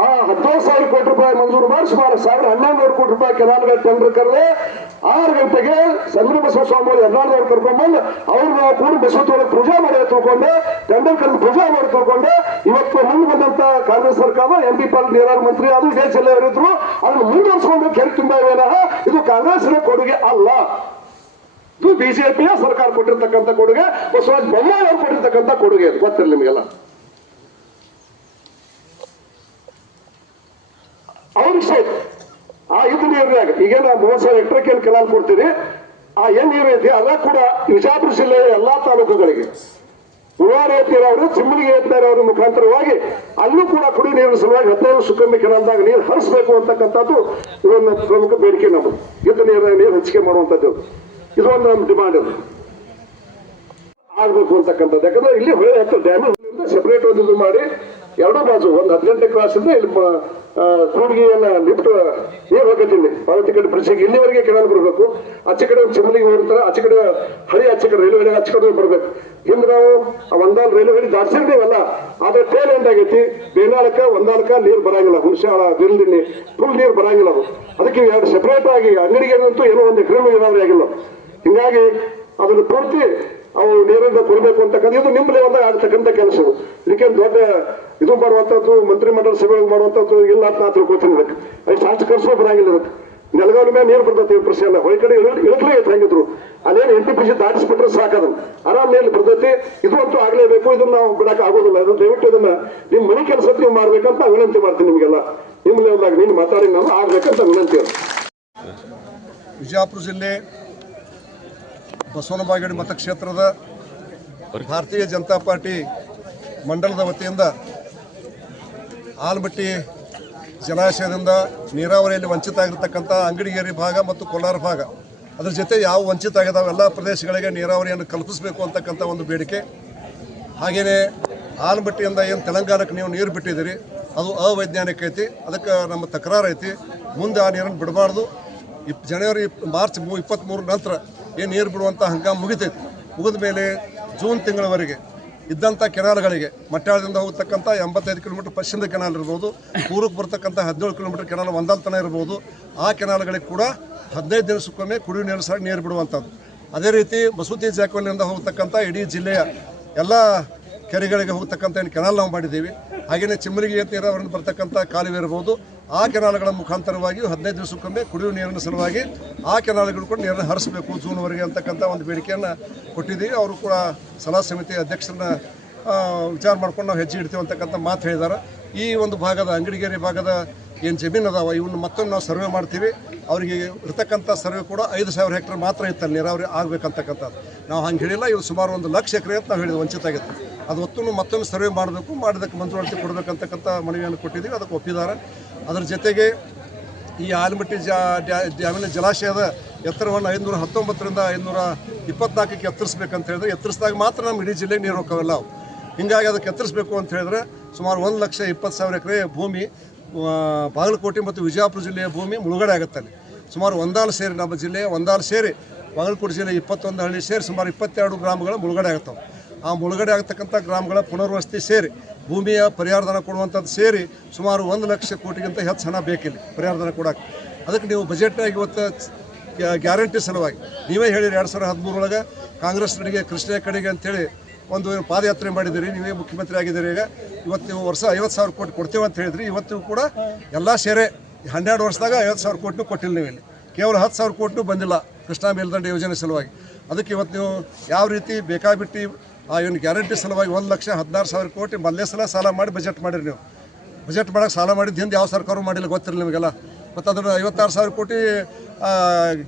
ಆ 17,000 ಕೋಟಿ ರೂಪಾಯಿ ಮಂಜೂರು ಮಾಡಿ ಸುಮಾರು 1,100 ಕೋಟಿ ರೂಪಾಯಿ ಕೆನಾಲ್ಗಳ ಟೆಂಡರ್ ಕರೆದೆ 6 ಗಂಟೆಗೆ ಸಂಗ್ರ ಬಸವ ಸ್ವಾಮಿ ಎಲ್ಲಾರ್ದವ್ರು ಕರ್ಕೊಂಡ್ಬಂದು ಅವ್ರು ನಾವು ಕೂಡ ಬಸವತ್ತೊಳಗೆ ಪೂಜಾ ಮಾಡಿ ತಿಳ್ಕೊಂಡೆ, ಟೆಂಡರ್ ಕರೆದು ಪೂಜಾ ಮಾಡಿ ತಿಳ್ಕೊಂಡೆ. ಇವತ್ತು ಮುಂದೆ ಬಂದಂತ ಕಾಂಗ್ರೆಸ್ ಸರ್ಕಾರ ಎಂ ಪಿ ಪಾಲ್ ನೀರಾವರಿ ಮಂತ್ರಿ ಅದು ಇದೇ ಜಿಲ್ಲೆಯವರಿದ್ರು, ಅದನ್ನು ಮುಂದುವರಿಸಿಕೊಂಡು ಕೆರೆ ತುಂಬಾವೇನಹ ಇದು ಕಾಂಗ್ರೆಸ್ನ ಕೊಡುಗೆ ಅಲ್ಲ, ಇದು ಬಿಜೆಪಿಯ ಸರ್ಕಾರ ಕೊಟ್ಟಿರ್ತಕ್ಕಂಥ ಕೊಡುಗೆ, ಬಸವರಾಜ ಬೊಮ್ಮಾಯಿ ಅವರು ಕೊಟ್ಟಿರ್ತಕ್ಕಂಥ ಕೊಡುಗೆ. ಗೊತ್ತಿರಲಿ ನಿಮಗೆಲ್ಲ. ಅವ್ರಿಗೆ ಸಹಿತ ಆ ಇದು ನೀರಿನಾಗ ಈಗೇನ 30,000 ಹೆಕ್ಟರ್ ಕೆನಾಲ್ ಕೊಡ್ತೀರಿ, ಆ ಏನ್ ನೀರು ಐತಿ ಅದ ಕೂಡ ವಿಜಯಪುರ ಜಿಲ್ಲೆಯ ಎಲ್ಲಾ ತಾಲೂಕುಗಳಿಗೆ ಉಳವಾರ ಏತೀರವರು ಚಿಮ್ಮಲಿಗೆ ಏತೀರವ್ರ ಮುಖಾಂತರವಾಗಿ ಅಲ್ಲೂ ಕೂಡ ಕುಡಿ ನೀರಿನ ಸಲುವಾಗಿ 15 ಸುಕ್ಕಂಬಿ ಕೆನಾಲ್ದಾಗ ನೀರು ಹರಿಸಬೇಕು ಅಂತಕ್ಕಂಥದ್ದು ಇದೊಂದು ಪ್ರಮುಖ ಬೇಡಿಕೆ ನಮ್ಮದು. ಯುದ್ಧ ನೀರು ಹಂಚಿಕೆ ಮಾಡುವಂಥದ್ದು ಇದು ಒಂದು ನಮ್ಮ ಡಿಮಾಂಡ್ ಅದು ಆಗ್ಬೇಕು ಅಂತಕ್ಕಂಥದ್ದು. ಯಾಕಂದ್ರೆ ಇಲ್ಲಿ ಹೊಳೆ ಹತ್ತು ಡ್ಯಾಮ್ ಸೆಪರೇಟ್ ಒಂದು ಇದು ಮಾಡಿ ಎರಡೂ ಬಾಜು ಒಂದು 18 ಕ್ರಾಸ್ ಇಂದ ಇಲ್ಲಿ ಕೂಡ್ಗಿಯನ್ನ ಲಿಫ್ಟ್ ನೀರು ಹೋಗತ್ತೀನಿ ಪಾವತಿ ಕಡೆ ಬ್ರಿಡ್ಜಿಗೆ ಇಲ್ಲಿವರೆಗೆ ಕೆನಾಲ್ ಬರಬೇಕು. ಆಚೆ ಕಡೆ ಚಿಮ್ಮಲಿಗೆ ಹೋಗ್ತಾರೆ, ಆಚೆ ಕಡೆ ಹಳಿ ಆಚೆ ಕಡೆ ರೈಲ್ವೆ ಆಚೆ ಕಡೆ ಬರ್ಬೇಕು. ಹಿಂದೆ ನಾವು ಒಂದಾಲ್ ರೈಲ್ವೆ ದಾಟ್ಸಿರ್ತೀವಲ್ಲ, ಆದ್ರೆ ಟೇಲ್ ಎಂಡ್ ಆಗೈತಿ. ಬೇನಾಳಕ ಒಂದಾಲ್ಕ ನೀರು ಬರಂಗಿಲ್ಲ, ಹುಣಸಾಳ ಬಿಲ್ದಿನಿ ಫುಲ್ ನೀರು ಬರಂಗಿಲ್ಲ. ಅದು ಅದಕ್ಕೆ ಎರಡು ಸೆಪರೇಟ್ ಆಗಿ ಅಂಗಡಿಗೆ ಅಂತೂ ಏನೋ ಒಂದು ಎಕರೆ ನೀರಾವರಿ ಆಗಿಲ್ಲ. ಹಿಂಗಾಗಿ ಅದನ್ನು ಪೂರ್ತಿ ಅವು ನೀರನ್ನು ಕೊಡಬೇಕು ಅಂತಕ್ಕಂಥ ಇದು ನಿಮ್ಮಲ್ಲಿ ಒಂದಾಗ ಆಗ್ತಕ್ಕಂಥ ಕೆಲಸಗಳು. ಇದಕ್ಕೆ ದೊಡ್ಡ ಇದು ಮಾಡುವಂಥದ್ದು ಮಂತ್ರಿಮಂಡಲ ಸಭೆಗಳು ಮಾಡುವಂಥದ್ದು ಇಲ್ಲ ಅಂತ ನಾ ತಿಳ್ಕೊತೀನಿ. ಇದಕ್ಕೆ ಅಷ್ಟು ಖರ್ಚು ಬರಂಗಿಲ್ಲ. ಇದಕ್ಕೆ ನೆಲಗಾವಲ ಮೇಲೆ ನೀರು ಬರ್ತೈತಿ ಪ್ರಶ್ನೆ ಹೊಳೆ ಕಡೆ ಇಳಕ್ಲೇ ಐತೆ ಹಂಗಿದ್ರು ಅಲ್ಲೇನು NTPC ದಾಟಿಸ್ಬಿಟ್ರೆ ಸಾಕದನ್ನ ಆರಾಮ್ ನೀರು ಬರ್ತೈತಿ. ಇದು ಅಂತೂ ಆಗ್ಲೇಬೇಕು, ಇದನ್ನ ನಾವು ಬಿಡಕ್ಕೆ ಆಗೋದಿಲ್ಲ. ಇದನ್ನ ದಯವಿಟ್ಟು ಇದನ್ನ ನಿಮ್ಮ ಮನೆ ಕೆಲಸ ನೀವು ಮಾಡ್ಬೇಕಂತ ವಿನಂತಿ ಮಾಡ್ತೀನಿ ನಿಮಗೆಲ್ಲ. ನಿಮ್ಮಲ್ಲಿ ಒಂದಾಗ ನೀನು ಮಾತಾಡಿ ನಾವು ಆಗ್ಬೇಕಂತ ವಿನಂತಿ. ವಿಜಯಪುರ ಜಿಲ್ಲೆ ಬಸವನ ಬಾಗೇವಾಡಿ ಮತಕ್ಷೇತ್ರದ ಭಾರತೀಯ ಜನತಾ ಪಾರ್ಟಿ ಮಂಡಲದ ವತಿಯಿಂದ ಆಲಮಟ್ಟಿ ಜಲಾಶಯದಿಂದ ನೀರಾವರಿಯಲ್ಲಿ ವಂಚಿತ ಆಗಿರತಕ್ಕಂಥ ಅಂಗಡಿಗೇರಿ ಭಾಗ ಮತ್ತು ಕೋಲಾರ ಭಾಗ, ಅದರ ಜೊತೆ ಯಾವ ವಂಚಿತ ಆಗಿದಾವೆ ಎಲ್ಲ ಪ್ರದೇಶಗಳಿಗೆ ನೀರಾವರಿಯನ್ನು ಕಲ್ಪಿಸಬೇಕು ಅಂತಕ್ಕಂಥ ಒಂದು ಬೇಡಿಕೆ. ಹಾಗೆಯೇ ಆಲಮಟ್ಟಿಯಿಂದ ಏನು ತೆಲಂಗಾಣಕ್ಕೆ ನೀವು ನೀರು ಬಿಟ್ಟಿದ್ದೀರಿ ಅದು ಅವೈಜ್ಞಾನಿಕ ಐತಿ, ಅದಕ್ಕೆ ನಮ್ಮ ತಕರಾರು ಐತಿ. ಮುಂದೆ ಆ ನೀರನ್ನು ಬಿಡಬಾರ್ದು. ಮಾರ್ಚ್ 23 ನಂತರ ಏನು ನೀರು ಬಿಡುವಂಥ ಹಂಗಾಮ ಮುಗಿತೈತಿ. ಮುಗಿದ ಮೇಲೆ ಜೂನ್ ತಿಂಗಳವರೆಗೆ ಇದ್ದಂಥ ಕೆನಾಲ್ಗಳಿಗೆ ಮಟ್ಟಾಳದಿಂದ ಹೋಗ್ತಕ್ಕಂಥ 85 ಕಿಲೋಮೀಟರ್ ಪಶ್ಚಿಮದ ಕೆನಾಲ್ ಇರ್ಬೋದು, ಪೂರ್ವಕ್ಕೆ ಬರ್ತಕ್ಕಂಥ 17 ಕಿಲೋಮೀಟರ್ ಕೆನಾಲ್ ಒಂದಾಲ್ ತನ ಇರ್ಬೋದು. ಆ ಕೆನಾಲ್ಗಳಿಗೆ ಕೂಡ 15 ದಿವಸಕ್ಕೊಮ್ಮೆ ಕುಡಿಯುವ ನೀರು ಸಹ ನೀರು ಬಿಡುವಂಥದ್ದು. ಅದೇ ರೀತಿ ಮಸೂತಿ ಜಾಕವಲ್ಲಿಂದ ಹೋಗ್ತಕ್ಕಂಥ ಇಡೀ ಜಿಲ್ಲೆಯ ಎಲ್ಲ ಕೆರೆಗಳಿಗೆ ಹೋಗ್ತಕ್ಕಂಥ ಏನು ಕೆನಾಲ್ ನಾವು ಮಾಡಿದ್ದೀವಿ. ಹಾಗೆಯೇ ಚಿಮ್ಮಲಿಗೆ ನೀರಾವರಿಯಿಂದ ಬರ್ತಕ್ಕಂಥ ಕಾಲುವೆ ಇರ್ಬೋದು, ಆ ಕೆನಾಲ್ಗಳ ಮುಖಾಂತರವಾಗಿ 15 ದಿವಸಕ್ಕೊಮ್ಮೆ ಕುಡಿಯುವ ನೀರಿನ ಸಲುವಾಗಿ ಆ ಕೆನಾಲ್ಗಳು ಕೂಡ ನೀರನ್ನು ಹರಿಸಬೇಕು ಜೂನ್ವರೆಗೆ ಅಂತಕ್ಕಂಥ ಒಂದು ಬೇಡಿಕೆಯನ್ನು ಕೊಟ್ಟಿದ್ದೀವಿ. ಅವರು ಕೂಡ ಸಲಹಾ ಸಮಿತಿ ಅಧ್ಯಕ್ಷರನ್ನ ವಿಚಾರ ಮಾಡ್ಕೊಂಡು ನಾವು ಹೆಜ್ಜೆ ಇಡ್ತೀವಿ ಅಂತಕ್ಕಂಥ ಮಾತು ಹೇಳಿದ್ದಾರೆ. ಈ ಒಂದು ಭಾಗದ ಅಂಗಡಿಗೇರಿ ಭಾಗದ ಏನು ಜಮೀನು ಅದಾವ ಇವನ್ನ ಮತ್ತೊಂದು ನಾವು ಸರ್ವೆ ಮಾಡ್ತೀವಿ. ಅವರಿಗೆ ಇರ್ತಕ್ಕಂಥ ಸರ್ವೆ ಕೂಡ 5,000 ಹೆಕ್ಟರ್ ಮಾತ್ರ ಇತ್ತಲ್ಲಿ ನೀರಾವರಿ ಆಗಬೇಕಂತಕ್ಕಂಥದ್ದು. ನಾವು ಹಂಗೆ ಹೇಳಿಲ್ಲ. ಇವು ಸುಮಾರು 1 ಲಕ್ಷ ಎಕರೆ ಅಂತ ನಾವು ಹೇಳಿದ್ವಿ ವಂಚಿತ ಆಗಿತ್ತು. ಅದು ಒತ್ತು ಮತ್ತೊಮ್ಮೆ ಸರ್ವೆ ಮಾಡಬೇಕು, ಮಾಡಿದಕ್ಕೆ ಮಂಜೂರಾತಿ ಕೊಡಬೇಕಂತಕ್ಕಂಥ ಮನವಿಯನ್ನು ಕೊಟ್ಟಿದ್ದೀವಿ. ಅದಕ್ಕೆ ಒಪ್ಪಿದ್ದಾರೆ. ಅದರ ಜೊತೆಗೆ ಈ ಆಲಮಟ್ಟಿ ಡ್ಯಾಮಿನ ಜಲಾಶಯದ ಎತ್ತರವನ್ನು 519ರಿಂದ 524ಕ್ಕೆ ಎತ್ತರಿಸ್ಬೇಕಂತ ಹೇಳಿದ್ರೆ, ಎತ್ತರಿಸಿದಾಗ ಮಾತ್ರ ನಮ್ಮ ಇಡೀ ಜಿಲ್ಲೆಗೆ ನೀರು ಹೋಗವೆಲ್ಲ ಅವು. ಹೀಗಾಗಿ ಅದಕ್ಕೆ ಎತ್ತರಿಸಬೇಕು ಅಂತ ಹೇಳಿದ್ರೆ ಸುಮಾರು 1,20,000 ಎಕರೆ ಭೂಮಿ ಬಾಗಲಕೋಟೆ ಮತ್ತು ವಿಜಯಪುರ ಜಿಲ್ಲೆಯ ಭೂಮಿ ಮುಳುಗಡೆ ಆಗುತ್ತೆ. ಅಲ್ಲಿ ಸುಮಾರು ಒಂದಾಲು ಸೇರಿ ನಮ್ಮ ಜಿಲ್ಲೆಯ ಒಂದಾಲು ಸೇರಿ ಬಾಗಲಕೋಟೆ ಜಿಲ್ಲೆ 21 ಹಳ್ಳಿ ಸೇರಿ ಸುಮಾರು 22 ಗ್ರಾಮಗಳು ಮುಳುಗಡೆ ಆಗುತ್ತವೆ. ಆ ಮುಳುಗಡೆ ಆಗ್ತಕ್ಕಂಥ ಗ್ರಾಮಗಳ ಪುನರ್ವಸತಿ ಸೇರಿ ಭೂಮಿಯ ಪರಿಹಾರಧನ ಕೊಡುವಂಥದ್ದು ಸೇರಿ ಸುಮಾರು 1 ಲಕ್ಷ ಕೋಟಿಗಿಂತ ಹೆಚ್ಚು ಹಣ ಬೇಕಿಲ್ಲ ಪರಿಹಾರಧನ ಕೊಡೋಕ್ಕೆ. ಅದಕ್ಕೆ ನೀವು ಬಜೆಟ್ನಾಗ ಇವತ್ತು ಗ್ಯಾರಂಟಿ ಸಲುವಾಗಿ ನೀವೇ ಹೇಳಿರಿ 2013 ಒಳಗೆ ಕಾಂಗ್ರೆಸ್ ನಡಿಗೆ ಕೃಷ್ಣ ಕಡೆಗೆ ಅಂಥೇಳಿ ಒಂದು ಪಾದಯಾತ್ರೆ ಮಾಡಿದ್ದೀರಿ. ನೀವೇ ಮುಖ್ಯಮಂತ್ರಿ ಆಗಿದ್ದೀರಿ. ಈಗ ಇವತ್ತು ನೀವು ವರ್ಷ 50,000 ಕೋಟಿ ಕೊಡ್ತೇವೆ ಅಂತ ಹೇಳಿದ್ರಿ. ಇವತ್ತು ಕೂಡ ಎಲ್ಲ ಸೇರೆ 12 ವರ್ಷದಾಗ 50,000 ಕೋಟಿನೂ ಕೊಟ್ಟಿಲ್ಲ. ನೀವು ಇಲ್ಲಿ ಕೇವಲ 10,000 ಕೋಟಿನೂ ಬಂದಿಲ್ಲ ಕೃಷ್ಣಾ ಮೇಲ್ದಂಡೆ ಯೋಜನೆ ಸಲುವಾಗಿ. ಅದಕ್ಕೆ ಇವತ್ತು ನೀವು ಯಾವ ರೀತಿ ಬೇಕಾಬಿಟ್ಟು ಆ ಏನು ಗ್ಯಾರಂಟಿ ಸಲುವಾಗಿ 1,16,000 ಕೋಟಿ ಮೊದಲೇ ಸಲ ಸಾಲ ಮಾಡಿ ಬಜೆಟ್ ಮಾಡಿರಿ. ನೀವು ಬಜೆಟ್ ಮಾಡೋಕ್ಕೆ ಸಾಲ ಮಾಡಿದ್ದು ಹಿಂದೆ ಯಾವ ಸರ್ಕಾರ ಮಾಡಿಲ್ಲ ಗೊತ್ತಿರಲಿಲ್ಲ ನಿಮಗೆಲ್ಲ. ಮತ್ತು ಅದನ್ನು 56,000 ಕೋಟಿ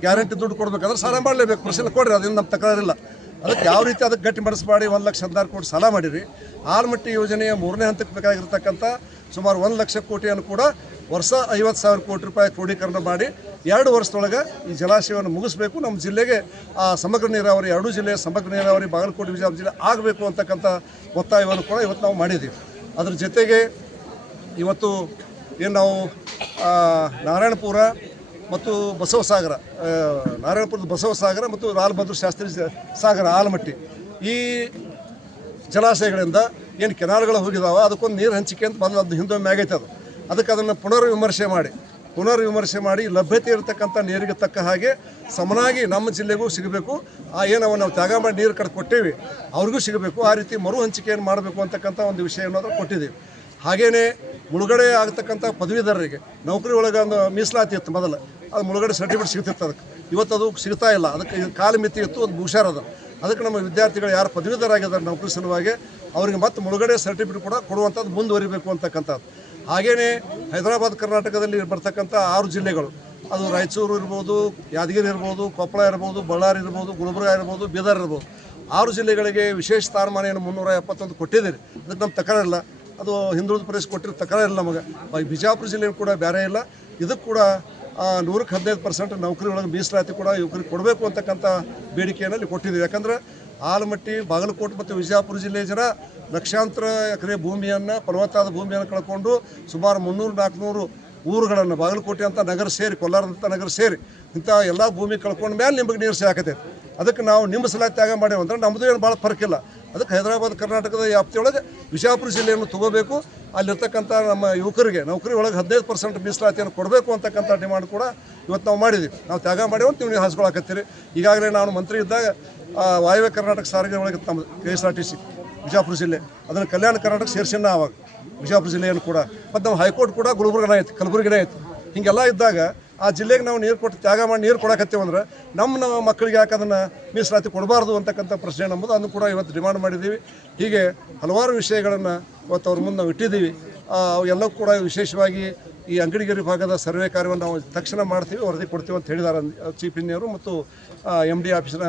ಗ್ಯಾರಂಟಿ ದುಡ್ಡು ಕೊಡಬೇಕಾದ್ರೆ ಸಾಲ ಮಾಡಲೇಬೇಕು. ಪ್ರಶ್ನೆ ಕೊಡ್ರಿ, ಅದನ್ನು ನಮ್ಮ ತಕರಾರಿಲ್ಲ. ಅದಕ್ಕೆ ಯಾವ ರೀತಿ ಅದಕ್ಕೆ ಗಟ್ಟಿ ಮನಸ್ಸು ಮಾಡಿ 1,16,000 ಕೋಟಿ ಸಾಲ ಮಾಡಿರಿ. ಆಲಮಟ್ಟಿ ಯೋಜನೆಯ 3ನೇ ಹಂತಕ್ಕೆ ಬೇಕಾಗಿರ್ತಕ್ಕಂಥ ಸುಮಾರು 1 ಲಕ್ಷ ಕೋಟಿಯನ್ನು ಕೂಡ ವರ್ಷ 50,000 ಕೋಟಿ ರೂಪಾಯಿ ಕ್ರೋಢೀಕರಣ ಮಾಡಿ 2 ವರ್ಷದೊಳಗೆ ಈ ಜಲಾಶಯವನ್ನು ಮುಗಿಸ್ಬೇಕು. ನಮ್ಮ ಜಿಲ್ಲೆಗೆ ಆ ಸಮಗ್ರ ನೀರಾವರಿ, 2 ಜಿಲ್ಲೆಯ ಸಮಗ್ರ ನೀರಾವರಿ ಬಾಗಲಕೋಟೆ ವಿಜಯಪುರ ಜಿಲ್ಲೆ ಆಗಬೇಕು ಅಂತಕ್ಕಂಥ ಒತ್ತಾಯವನ್ನು ಕೂಡ ಇವತ್ತು ನಾವು ಮಾಡಿದ್ದೀವಿ. ಅದ್ರ ಜೊತೆಗೆ ಇವತ್ತು ಏನು ನಾವು ನಾರಾಯಣಪುರ ಮತ್ತು ಬಸವಸಾಗರ, ನಾರಾಯಣಪುರದ ಬಸವಸಾಗರ ಮತ್ತು ಲಾಲ್ ಬಹದ್ದೂರ್ ಶಾಸ್ತ್ರಿ ಸಾಗರ ಆಲಮಟ್ಟಿ, ಈ ಜಲಾಶಯಗಳಿಂದ ಏನು ಕೆನಾಲ್ಗಳು ಹೋಗಿದಾವೆ ಅದಕ್ಕೊಂದು ನೀರು ಹಂಚಿಕೆ ಅಂತ ಬಂದು ಅದು ಹಿಂದೊಮ್ಮೆ ಆಗೈತೆ. ಅದಕ್ಕೆ ಅದನ್ನು ಪುನರ್ವಿಮರ್ಶೆ ಮಾಡಿ ಲಭ್ಯತೆ ಇರತಕ್ಕಂಥ ನೀರಿಗೆ ತಕ್ಕ ಹಾಗೆ ಸಮನಾಗಿ ನಮ್ಮ ಜಿಲ್ಲೆಗೂ ಸಿಗಬೇಕು. ಏನವ ನಾವು ತ್ಯಾಗ ಮಾಡಿ ನೀರು ಕಡೆ ಕೊಟ್ಟೇವಿ ಅವ್ರಿಗೂ ಸಿಗಬೇಕು. ಆ ರೀತಿ ಮರು ಹಂಚಿಕೆಯನ್ನು ಮಾಡಬೇಕು ಅಂತಕ್ಕಂಥ ಒಂದು ವಿಷಯವನ್ನು ಕೊಟ್ಟಿದ್ದೀವಿ. ಹಾಗೆಯೇ ಮುಳುಗಡೆ ಆಗ್ತಕ್ಕಂಥ ಪದವೀಧರರಿಗೆ ನೌಕರಿ ಒಳಗೆ ಒಂದು ಮೀಸಲಾತಿ ಇತ್ತು ಮೊದಲು, ಅದು ಮುಳುಗಡೆ ಸರ್ಟಿಫಿಕೇಟ್ ಸಿಗ್ತಿತ್ತು. ಅದಕ್ಕೆ ಇವತ್ತು ಅದು ಸಿಗ್ತಾ ಇಲ್ಲ. ಅದಕ್ಕೆ ಕಾಲ ಮಿತಿ ಇತ್ತು, ಅದು ಮುಗಿಸಾರದ. ಅದಕ್ಕೆ ನಮ್ಮ ವಿದ್ಯಾರ್ಥಿಗಳು ಯಾರು ಪದವೀಧರಾಗಿದ್ದಾರೆ ನೌಕರಿ ಸಲುವಾಗಿ ಅವರಿಗೆ ಮತ್ತೆ ಮುಳುಗಡೆ ಸರ್ಟಿಫಿಕೇಟ್ ಕೂಡ ಕೊಡುವಂಥದ್ದು ಮುಂದುವರಿಬೇಕು ಅಂತಕ್ಕಂಥದ್ದು. ಹಾಗೆಯೇ ಹೈದರಾಬಾದ್ ಕರ್ನಾಟಕದಲ್ಲಿ ಬರ್ತಕ್ಕಂಥ 6 ಜಿಲ್ಲೆಗಳು, ಅದು ರಾಯಚೂರು ಇರ್ಬೋದು, ಯಾದಗಿರಿ ಇರ್ಬೋದು, ಕೊಪ್ಪಳ ಇರ್ಬೋದು, ಬಳ್ಳಾರಿ ಇರ್ಬೋದು, ಗುಲ್ಬರ್ಗ ಇರ್ಬೋದು, ಬೀದರ್ ಇರ್ಬೋದು, 6 ಜಿಲ್ಲೆಗಳಿಗೆ ವಿಶೇಷ ಸ್ಥಾನಮಾನ 371 ಕೊಟ್ಟಿದ್ದೀರಿ. ಅದಕ್ಕೆ ನಮ್ಮ ತಕರಾರಿಲ್ಲ. ಅದು ಹಿಂದುಳಿದ ಪ್ರದೇಶ ಕೊಟ್ಟಿರೋ ತಕರಾರಿಲ್ಲ ನಮಗೆ. ಬಿಜಾಪುರ ಜಿಲ್ಲೆಯೂ ಕೂಡ ಬೇರೆ ಇಲ್ಲ. ಇದಕ್ಕೆ ಕೂಡ 100ಕ್ಕೆ 15% ನೌಕರಿ ಒಳಗೆ ಮೀಸಲಾತಿ ಕೂಡ ಯುವಕರಿಗೆ ಕೊಡಬೇಕು ಅಂತಕ್ಕಂಥ ಬೇಡಿಕೆಯಲ್ಲಿ ಕೊಟ್ಟಿದ್ದೀವಿ. ಯಾಕಂದರೆ ಆಲಮಟ್ಟಿ, ಬಾಗಲಕೋಟೆ ಮತ್ತು ವಿಜಯಪುರ ಜಿಲ್ಲೆಯ ಜನ ಲಕ್ಷಾಂತರ ಎಕರೆ ಭೂಮಿಯನ್ನು, ಫಲವತ್ತಾದ ಭೂಮಿಯನ್ನು ಕಳ್ಕೊಂಡು ಸುಮಾರು 300-400 ಊರುಗಳನ್ನು, ಬಾಗಲಕೋಟೆ ಅಂತ ನಗರ ಸೇರಿ, ಕೋಲಾರದಂಥ ನಗರ ಸೇರಿ ಇಂಥ ಎಲ್ಲ ಭೂಮಿ ಕಳ್ಕೊಂಡ ಮೇಲೆ ನಿಮಗೆ ನೀರು ಸಿಗಕತ್ತೈತೆ. ಅದಕ್ಕೆ ನಾವು ನಿಮ್ಮ ಸಲ ತ್ಯಾಗ ಮಾಡೇವು ಅಂದ್ರೆ ನಮ್ಮದು ಏನು ಭಾಳ ಫರ್ಕಿಲ್ಲ. ಅದಕ್ಕೆ ಹೈದರಾಬಾದ್ ಕರ್ನಾಟಕದ ವ್ಯಾಪ್ತಿಯೊಳಗೆ ವಿಜಯಪುರ ಜಿಲ್ಲೆಯನ್ನು ತೊಗೋಬೇಕು. ಅಲ್ಲಿರ್ತಕ್ಕಂಥ ನಮ್ಮ ಯುವಕರಿಗೆ ನೌಕರಿ ಒಳಗೆ 15% ಮೀಸಲಾತಿಯನ್ನು ಕೊಡಬೇಕು ಅಂತಕ್ಕಂಥ ಡಿಮಾಂಡ್ ಕೂಡ ಇವತ್ತು ನಾವು ಮಾಡಿದ್ದೀವಿ. ನಾವು ತ್ಯಾಗ ಮಾಡೇವು ಅಂತ ನೀವು ಹಾಸ್ಕೊಳಕತ್ತೀರಿ. ಈಗಾಗಲೇ ನಾನು ಮಂತ್ರಿ ಇದ್ದಾಗ ವಾಯುವ್ಯ ಕರ್ನಾಟಕ ಸಾರಿಗೆ ಒಳಗೆ ನಮ್ಮ KSRTC ವಿಜಯಪುರ ಜಿಲ್ಲೆ, ಅದನ್ನು ಕಲ್ಯಾಣ ಕರ್ನಾಟಕ ಸೇರಿಸಿನ ಆವಾಗ ವಿಜಯಪುರ ಜಿಲ್ಲೆಯನ್ನು ಕೂಡ. ಮತ್ತು ನಾವು ಹೈಕೋರ್ಟ್ ಕೂಡ ಗುಲ್ಬರ್ಗನೇ ಐತೆ, ಕಲಬುರಗಿನೇ ಐತೆ. ಹೀಗೆಲ್ಲ ಇದ್ದಾಗ ಆ ಜಿಲ್ಲೆಗೆ ನಾವು ನೀರು ಕೊಟ್ಟು ತ್ಯಾಗ ಮಾಡಿ ನೀರು ಕೊಡಕತ್ತೇವಂದ್ರೆ ನಮ್ಮ ಮಕ್ಕಳಿಗೆ ಯಾಕೆ ಅದನ್ನು ಮೀಸಲಾತಿ ಕೊಡಬಾರ್ದು ಅಂತಕ್ಕಂಥ ಪ್ರಶ್ನೆ ನಮ್ಮದು. ಅದನ್ನು ಕೂಡ ಇವತ್ತು ಡಿಮಾಂಡ್ ಮಾಡಿದ್ದೀವಿ. ಹೀಗೆ ಹಲವಾರು ವಿಷಯಗಳನ್ನು ಇವತ್ತು ಅವ್ರ ಮುಂದೆ ನಾವು ಇಟ್ಟಿದ್ದೀವಿ. ಅವೆಲ್ಲವೂ ಕೂಡ ವಿಶೇಷವಾಗಿ ಈ ಅಂಗಡಿಗೇರಿ ಭಾಗದ ಸರ್ವೆ ಕಾರ್ಯವನ್ನು ನಾವು ತಕ್ಷಣ ಮಾಡ್ತೀವಿ, ವರದಿ ಕೊಡ್ತೀವಿ ಅಂತ ಹೇಳಿದ್ದಾರೆ ಚೀಫ್ ಇಂಜಿನಿಯರು ಮತ್ತು MD ಆಫೀಸಿನ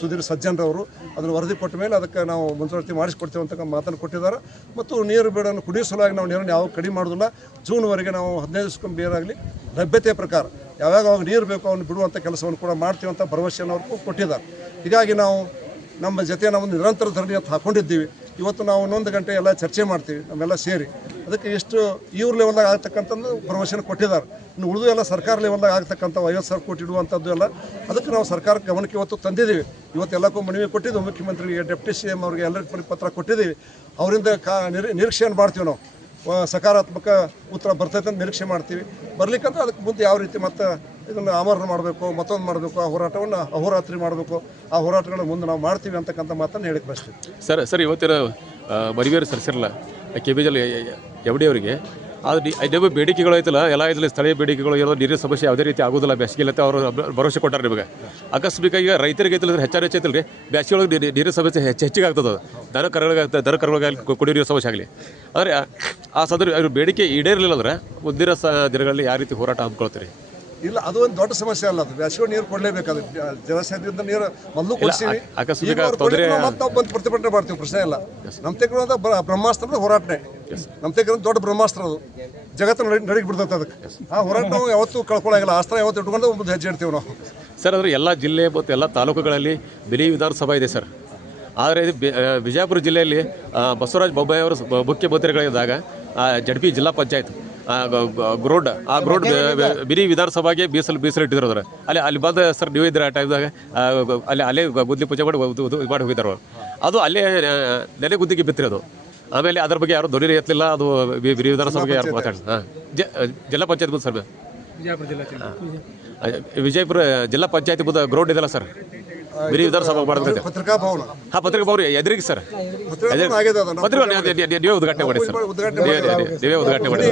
ಸುಧೀರ್ ಸಜ್ಜನ್ರವರು. ಅದನ್ನು ವರದಿ ಕೊಟ್ಟ ಮೇಲೆ ಅದಕ್ಕೆ ನಾವು ಮುಂದುವರಿಕೆ ಮಾಡಿಸ್ಕೊಡ್ತೇವೆ ಅಂತ ಮಾತನ್ನು ಕೊಟ್ಟಿದ್ದಾರೆ. ಮತ್ತು ನೀರು ಬೇಡನ್ನು ಕುಡಿಯೋ ಸಲುವಾಗಿ ನಾವು ನೀರನ್ನು ಯಾವ ಕಡಿಮೆ ಮಾಡೋದಿಲ್ಲ. ಜೂನ್ವರೆಗೆ ನಾವು 15 ದಿವಸಕ್ಕೊಮ್ಮೆ ನೀರಾಗಲಿ ಲಭ್ಯತೆ ಪ್ರಕಾರ ಯಾವಾಗ ಅವಾಗ ನೀರು ಬೇಕು ಅವನು ಬಿಡುವಂಥ ಕೆಲಸವನ್ನು ಕೂಡ ಮಾಡ್ತೀವಿ ಅಂತ ಭರವಸೆಯನ್ನು ಅವ್ರಿಗೂ ಕೊಟ್ಟಿದ್ದಾರೆ. ಹೀಗಾಗಿ ನಾವು ನಮ್ಮ ಜೊತೆ ನಾವು ನಿರಂತರ ಧರಣಿ ಅಂತ ಹಾಕ್ಕೊಂಡಿದ್ದೀವಿ. ಇವತ್ತು ನಾವು 1 ಗಂಟೆ ಎಲ್ಲ ಚರ್ಚೆ ಮಾಡ್ತೀವಿ ನಮ್ಮೆಲ್ಲ ಸೇರಿ. ಅದಕ್ಕೆ ಎಷ್ಟು ಇವ್ರ ಲೆವೆಲ್ದಾಗ ಆಗ್ತಕ್ಕಂಥದ್ದು ಭರವಸೆನ ಕೊಟ್ಟಿದ್ದಾರೆ. ಇನ್ನು ಉಳಿದು ಎಲ್ಲ ಸರ್ಕಾರ ಲೆವೆಲ್ದಾಗ ಆಗ್ತಕ್ಕಂಥ 50,000 ಕೋಟಿ ಇಡುವಂಥದ್ದು ಎಲ್ಲ ಅದಕ್ಕೆ ನಾವು ಸರ್ಕಾರಕ್ಕೆ ಗಮನಕ್ಕೆ ಇವತ್ತು ತಂದಿದ್ದೀವಿ. ಇವತ್ತು ಎಲ್ಲಕ್ಕೂ ಮನವಿ ಕೊಟ್ಟಿದ್ದು ಮುಖ್ಯಮಂತ್ರಿಗೆ, ಡೆಪ್ಟಿ CM ಅವ್ರಿಗೆ ಎಲ್ಲರಿಗೂ ಪತ್ರ ಕೊಟ್ಟಿದ್ದೀವಿ. ಅವರಿಂದ ನಿರೀಕ್ಷೆಯನ್ನು ಮಾಡ್ತೀವಿ. ನಾವು ಸಕಾರಾತ್ಮಕ ಉತ್ತರ ಬರ್ತೈತೆ ಅಂತ ನಿರೀಕ್ಷೆ ಮಾಡ್ತೀವಿ. ಬರ್ಲಿಕ್ಕಂತ ಅದಕ್ಕೆ ಮುಂದೆ ಯಾವ ರೀತಿ ಮತ್ತೆ ಇದನ್ನು ಆಮರಣ ಮಾಡಬೇಕು, ಮತ್ತೊಂದು ಮಾಡಬೇಕು, ಆ ಹೋರಾಟವನ್ನು ಅಹೋರಾತ್ರಿ ಮಾಡಬೇಕು, ಆ ಹೋರಾಟಗಳನ್ನ ಮುಂದೆ ನಾವು ಮಾಡ್ತೀವಿ ಅಂತಕ್ಕಂಥ ಮಾತನ್ನು ಹೇಳಿಕ್ಕೆ ಬಯಸ್ತೀವಿ. ಸರ್ ಇವತ್ತಿನ ಮರಿವೇರು ಸರಿಸಿರಲ್ಲ KBJ FD ಅವರಿಗೆ ಅದೇ ಬೇಡಿಕೆಗಳು ಐತಲ್ಲ, ಎಲ್ಲ ಐತಲ್ಲ ಸ್ಥಳೀಯ ಬೇಡಿಕೆಗಳು ಏನೋ ನೀರಿನ ಸಮಸ್ಯೆ ಯಾವುದೇ ರೀತಿ ಆಗೋದಿಲ್ಲ ಬೇಸಿಗೆಲ್ಲತ್ತೆ ಅವರು ಭರವಸೆ ಕೊಟ್ಟಾರೆ ನಿಮಗೆ. ಆಕಸ್ಮಿಕ ಈಗ ರೈತರಿಗೆ ಐತಲ್ಲ ಹೆಚ್ಚೈತಲ್ಲ ರೀ, ಬೇಸಿಗೆ ಒಳಗೆ ನೀರಿನ ಸಮಸ್ಯೆ ಹೆಚ್ಚಿಗೆ ಆಗ್ತದೆ. ದನ ಕರುಗಳಿಗೆ ಕುಡಿಯೋ ನೀರಿನ ಸಮಸ್ಯೆ ಆಗಲಿ. ಆದರೆ ಆ ಸಂದರ್ಭ ಬೇಡಿಕೆ ಈಡೇರಲಿಲ್ಲ ಅಂದ್ರೆ ಮುಂದಿನ ದಿನಗಳಲ್ಲಿ ಯಾವ ರೀತಿ ಹೋರಾಟ ಹಮ್ಮಿಕೊಳ್ತೀರಿ? ಇಲ್ಲ, ಅದು ಒಂದು ದೊಡ್ಡ ಸಮಸ್ಯೆ ಅಲ್ಲ. ಅದು ಬೇಸಿಗೆ ನೀರು ಕೊಡಲೇಬೇಕಾದ್ರೆ ಜಲಾಶಯದಿಂದ ನೀರು ಮೊದಲು ಕೊಡ್ತೀವಿ, ಮತ್ತೆ ನಾವು ಬಂದು ಪ್ರತಿಭಟನೆ ಮಾಡ್ತೀವಿ, ಪ್ರಶ್ನೆ ಇಲ್ಲ. ನಮ್ಮ ತೆಗೆದ ಬ್ರಹ್ಮಾಸ್ತ್ರದ ಹೋರಾಟನೇ, ನಮ್ಮ ತೆಗೆದ ದೊಡ್ಡ ಬ್ರಹ್ಮಾಸ್ತ್ರ. ಅದು ಜಗತ್ತು ನಡಿಗೆ ಬಿಡ್ತೈತೆ. ಅದಕ್ಕೆ ಆ ಹೋರಾಟ ನಾವು ಯಾವತ್ತೂ ಕಳ್ಕೊಳ್ಳೋಂಗಿಲ್ಲ. ಅಸ್ತ್ರ ಯಾವತ್ತು ಇಟ್ಕೊಂಡು ಮುಂದೆ ಹೆಜ್ಜೆ ಇಡ್ತೀವಿ ನಾವು. ಸರ್ ಅಂದರೆ ಎಲ್ಲ ಜಿಲ್ಲೆ ಮತ್ತು ಎಲ್ಲ ತಾಲೂಕುಗಳಲ್ಲಿ ಬಿಳಿ ವಿಧಾನಸಭಾ ಇದೆ ಸರ್. ಆದರೆ ಇದು ವಿಜಯಪುರ ಜಿಲ್ಲೆಯಲ್ಲಿ ಬಸವರಾಜ ಬೊಮ್ಮಾಯಿ ಅವರು ಮುಖ್ಯಮಂತ್ರಿಗಳಿದ್ದಾಗ ಜಡ್ಪಿ ಜಿಲ್ಲಾ ಪಂಚಾಯತ್ ಗ್ರೋಡ್ ಬಿರಿ ವಿಧಾನಸಭೆಗೆ ಮೀಸಲಿಟ್ಟಿದ್ರು. ಅದ್ರ ಅಲ್ಲಿ ಬಂದ ಸರ್ ನೀವು ಇದ್ರೆ ಆ ಟೈಮ್ದಾಗ ಅಲ್ಲೇ ಗುದ್ಲಿ ಪೂಜೆ ಮಾಡಿ ಹೋಗಿದ್ದಾರೆ. ಅದು ಅಲ್ಲೇ ನೆನೆ ಗುದ್ದಿಗೆ ಬಿತ್ತಿರೋದು. ಆಮೇಲೆ ಅದ್ರ ಬಗ್ಗೆ ಯಾರು ಧ್ವನಿ ಎತ್ತಲಿಲ್ಲ. ಅದು ಬಿರಿ ವಿಧಾನಸಭೆಗೆ ಯಾರು ಮಾತಾಡಿದ್ರು. ಜಿಲ್ಲಾ ಪಂಚಾಯತ್ ಮುಂದೆ ಸರ್, ವಿಜಯಪುರ ಜಿಲ್ಲಾ ಪಂಚಾಯತಿ ಮುಂದೆ ಗ್ರೌಂಡ್ ಇದೆಲ್ಲ ಸರ್, ಬಿರಿ ವಿಧಾನಸಭೆ ಮಾಡಿದ್ರೆ ಪತ್ರಿಕಾ ಭವನ. ಪತ್ರಿಕಾ ಭವನ ಎದುರಿಗೆ ಸರ್, ನೀವೇ ಉದ್ಘಾಟನೆ ಮಾಡಿ ಸರ್, ನೀವೇ ಉದ್ಘಾಟನೆ ಮಾಡಿ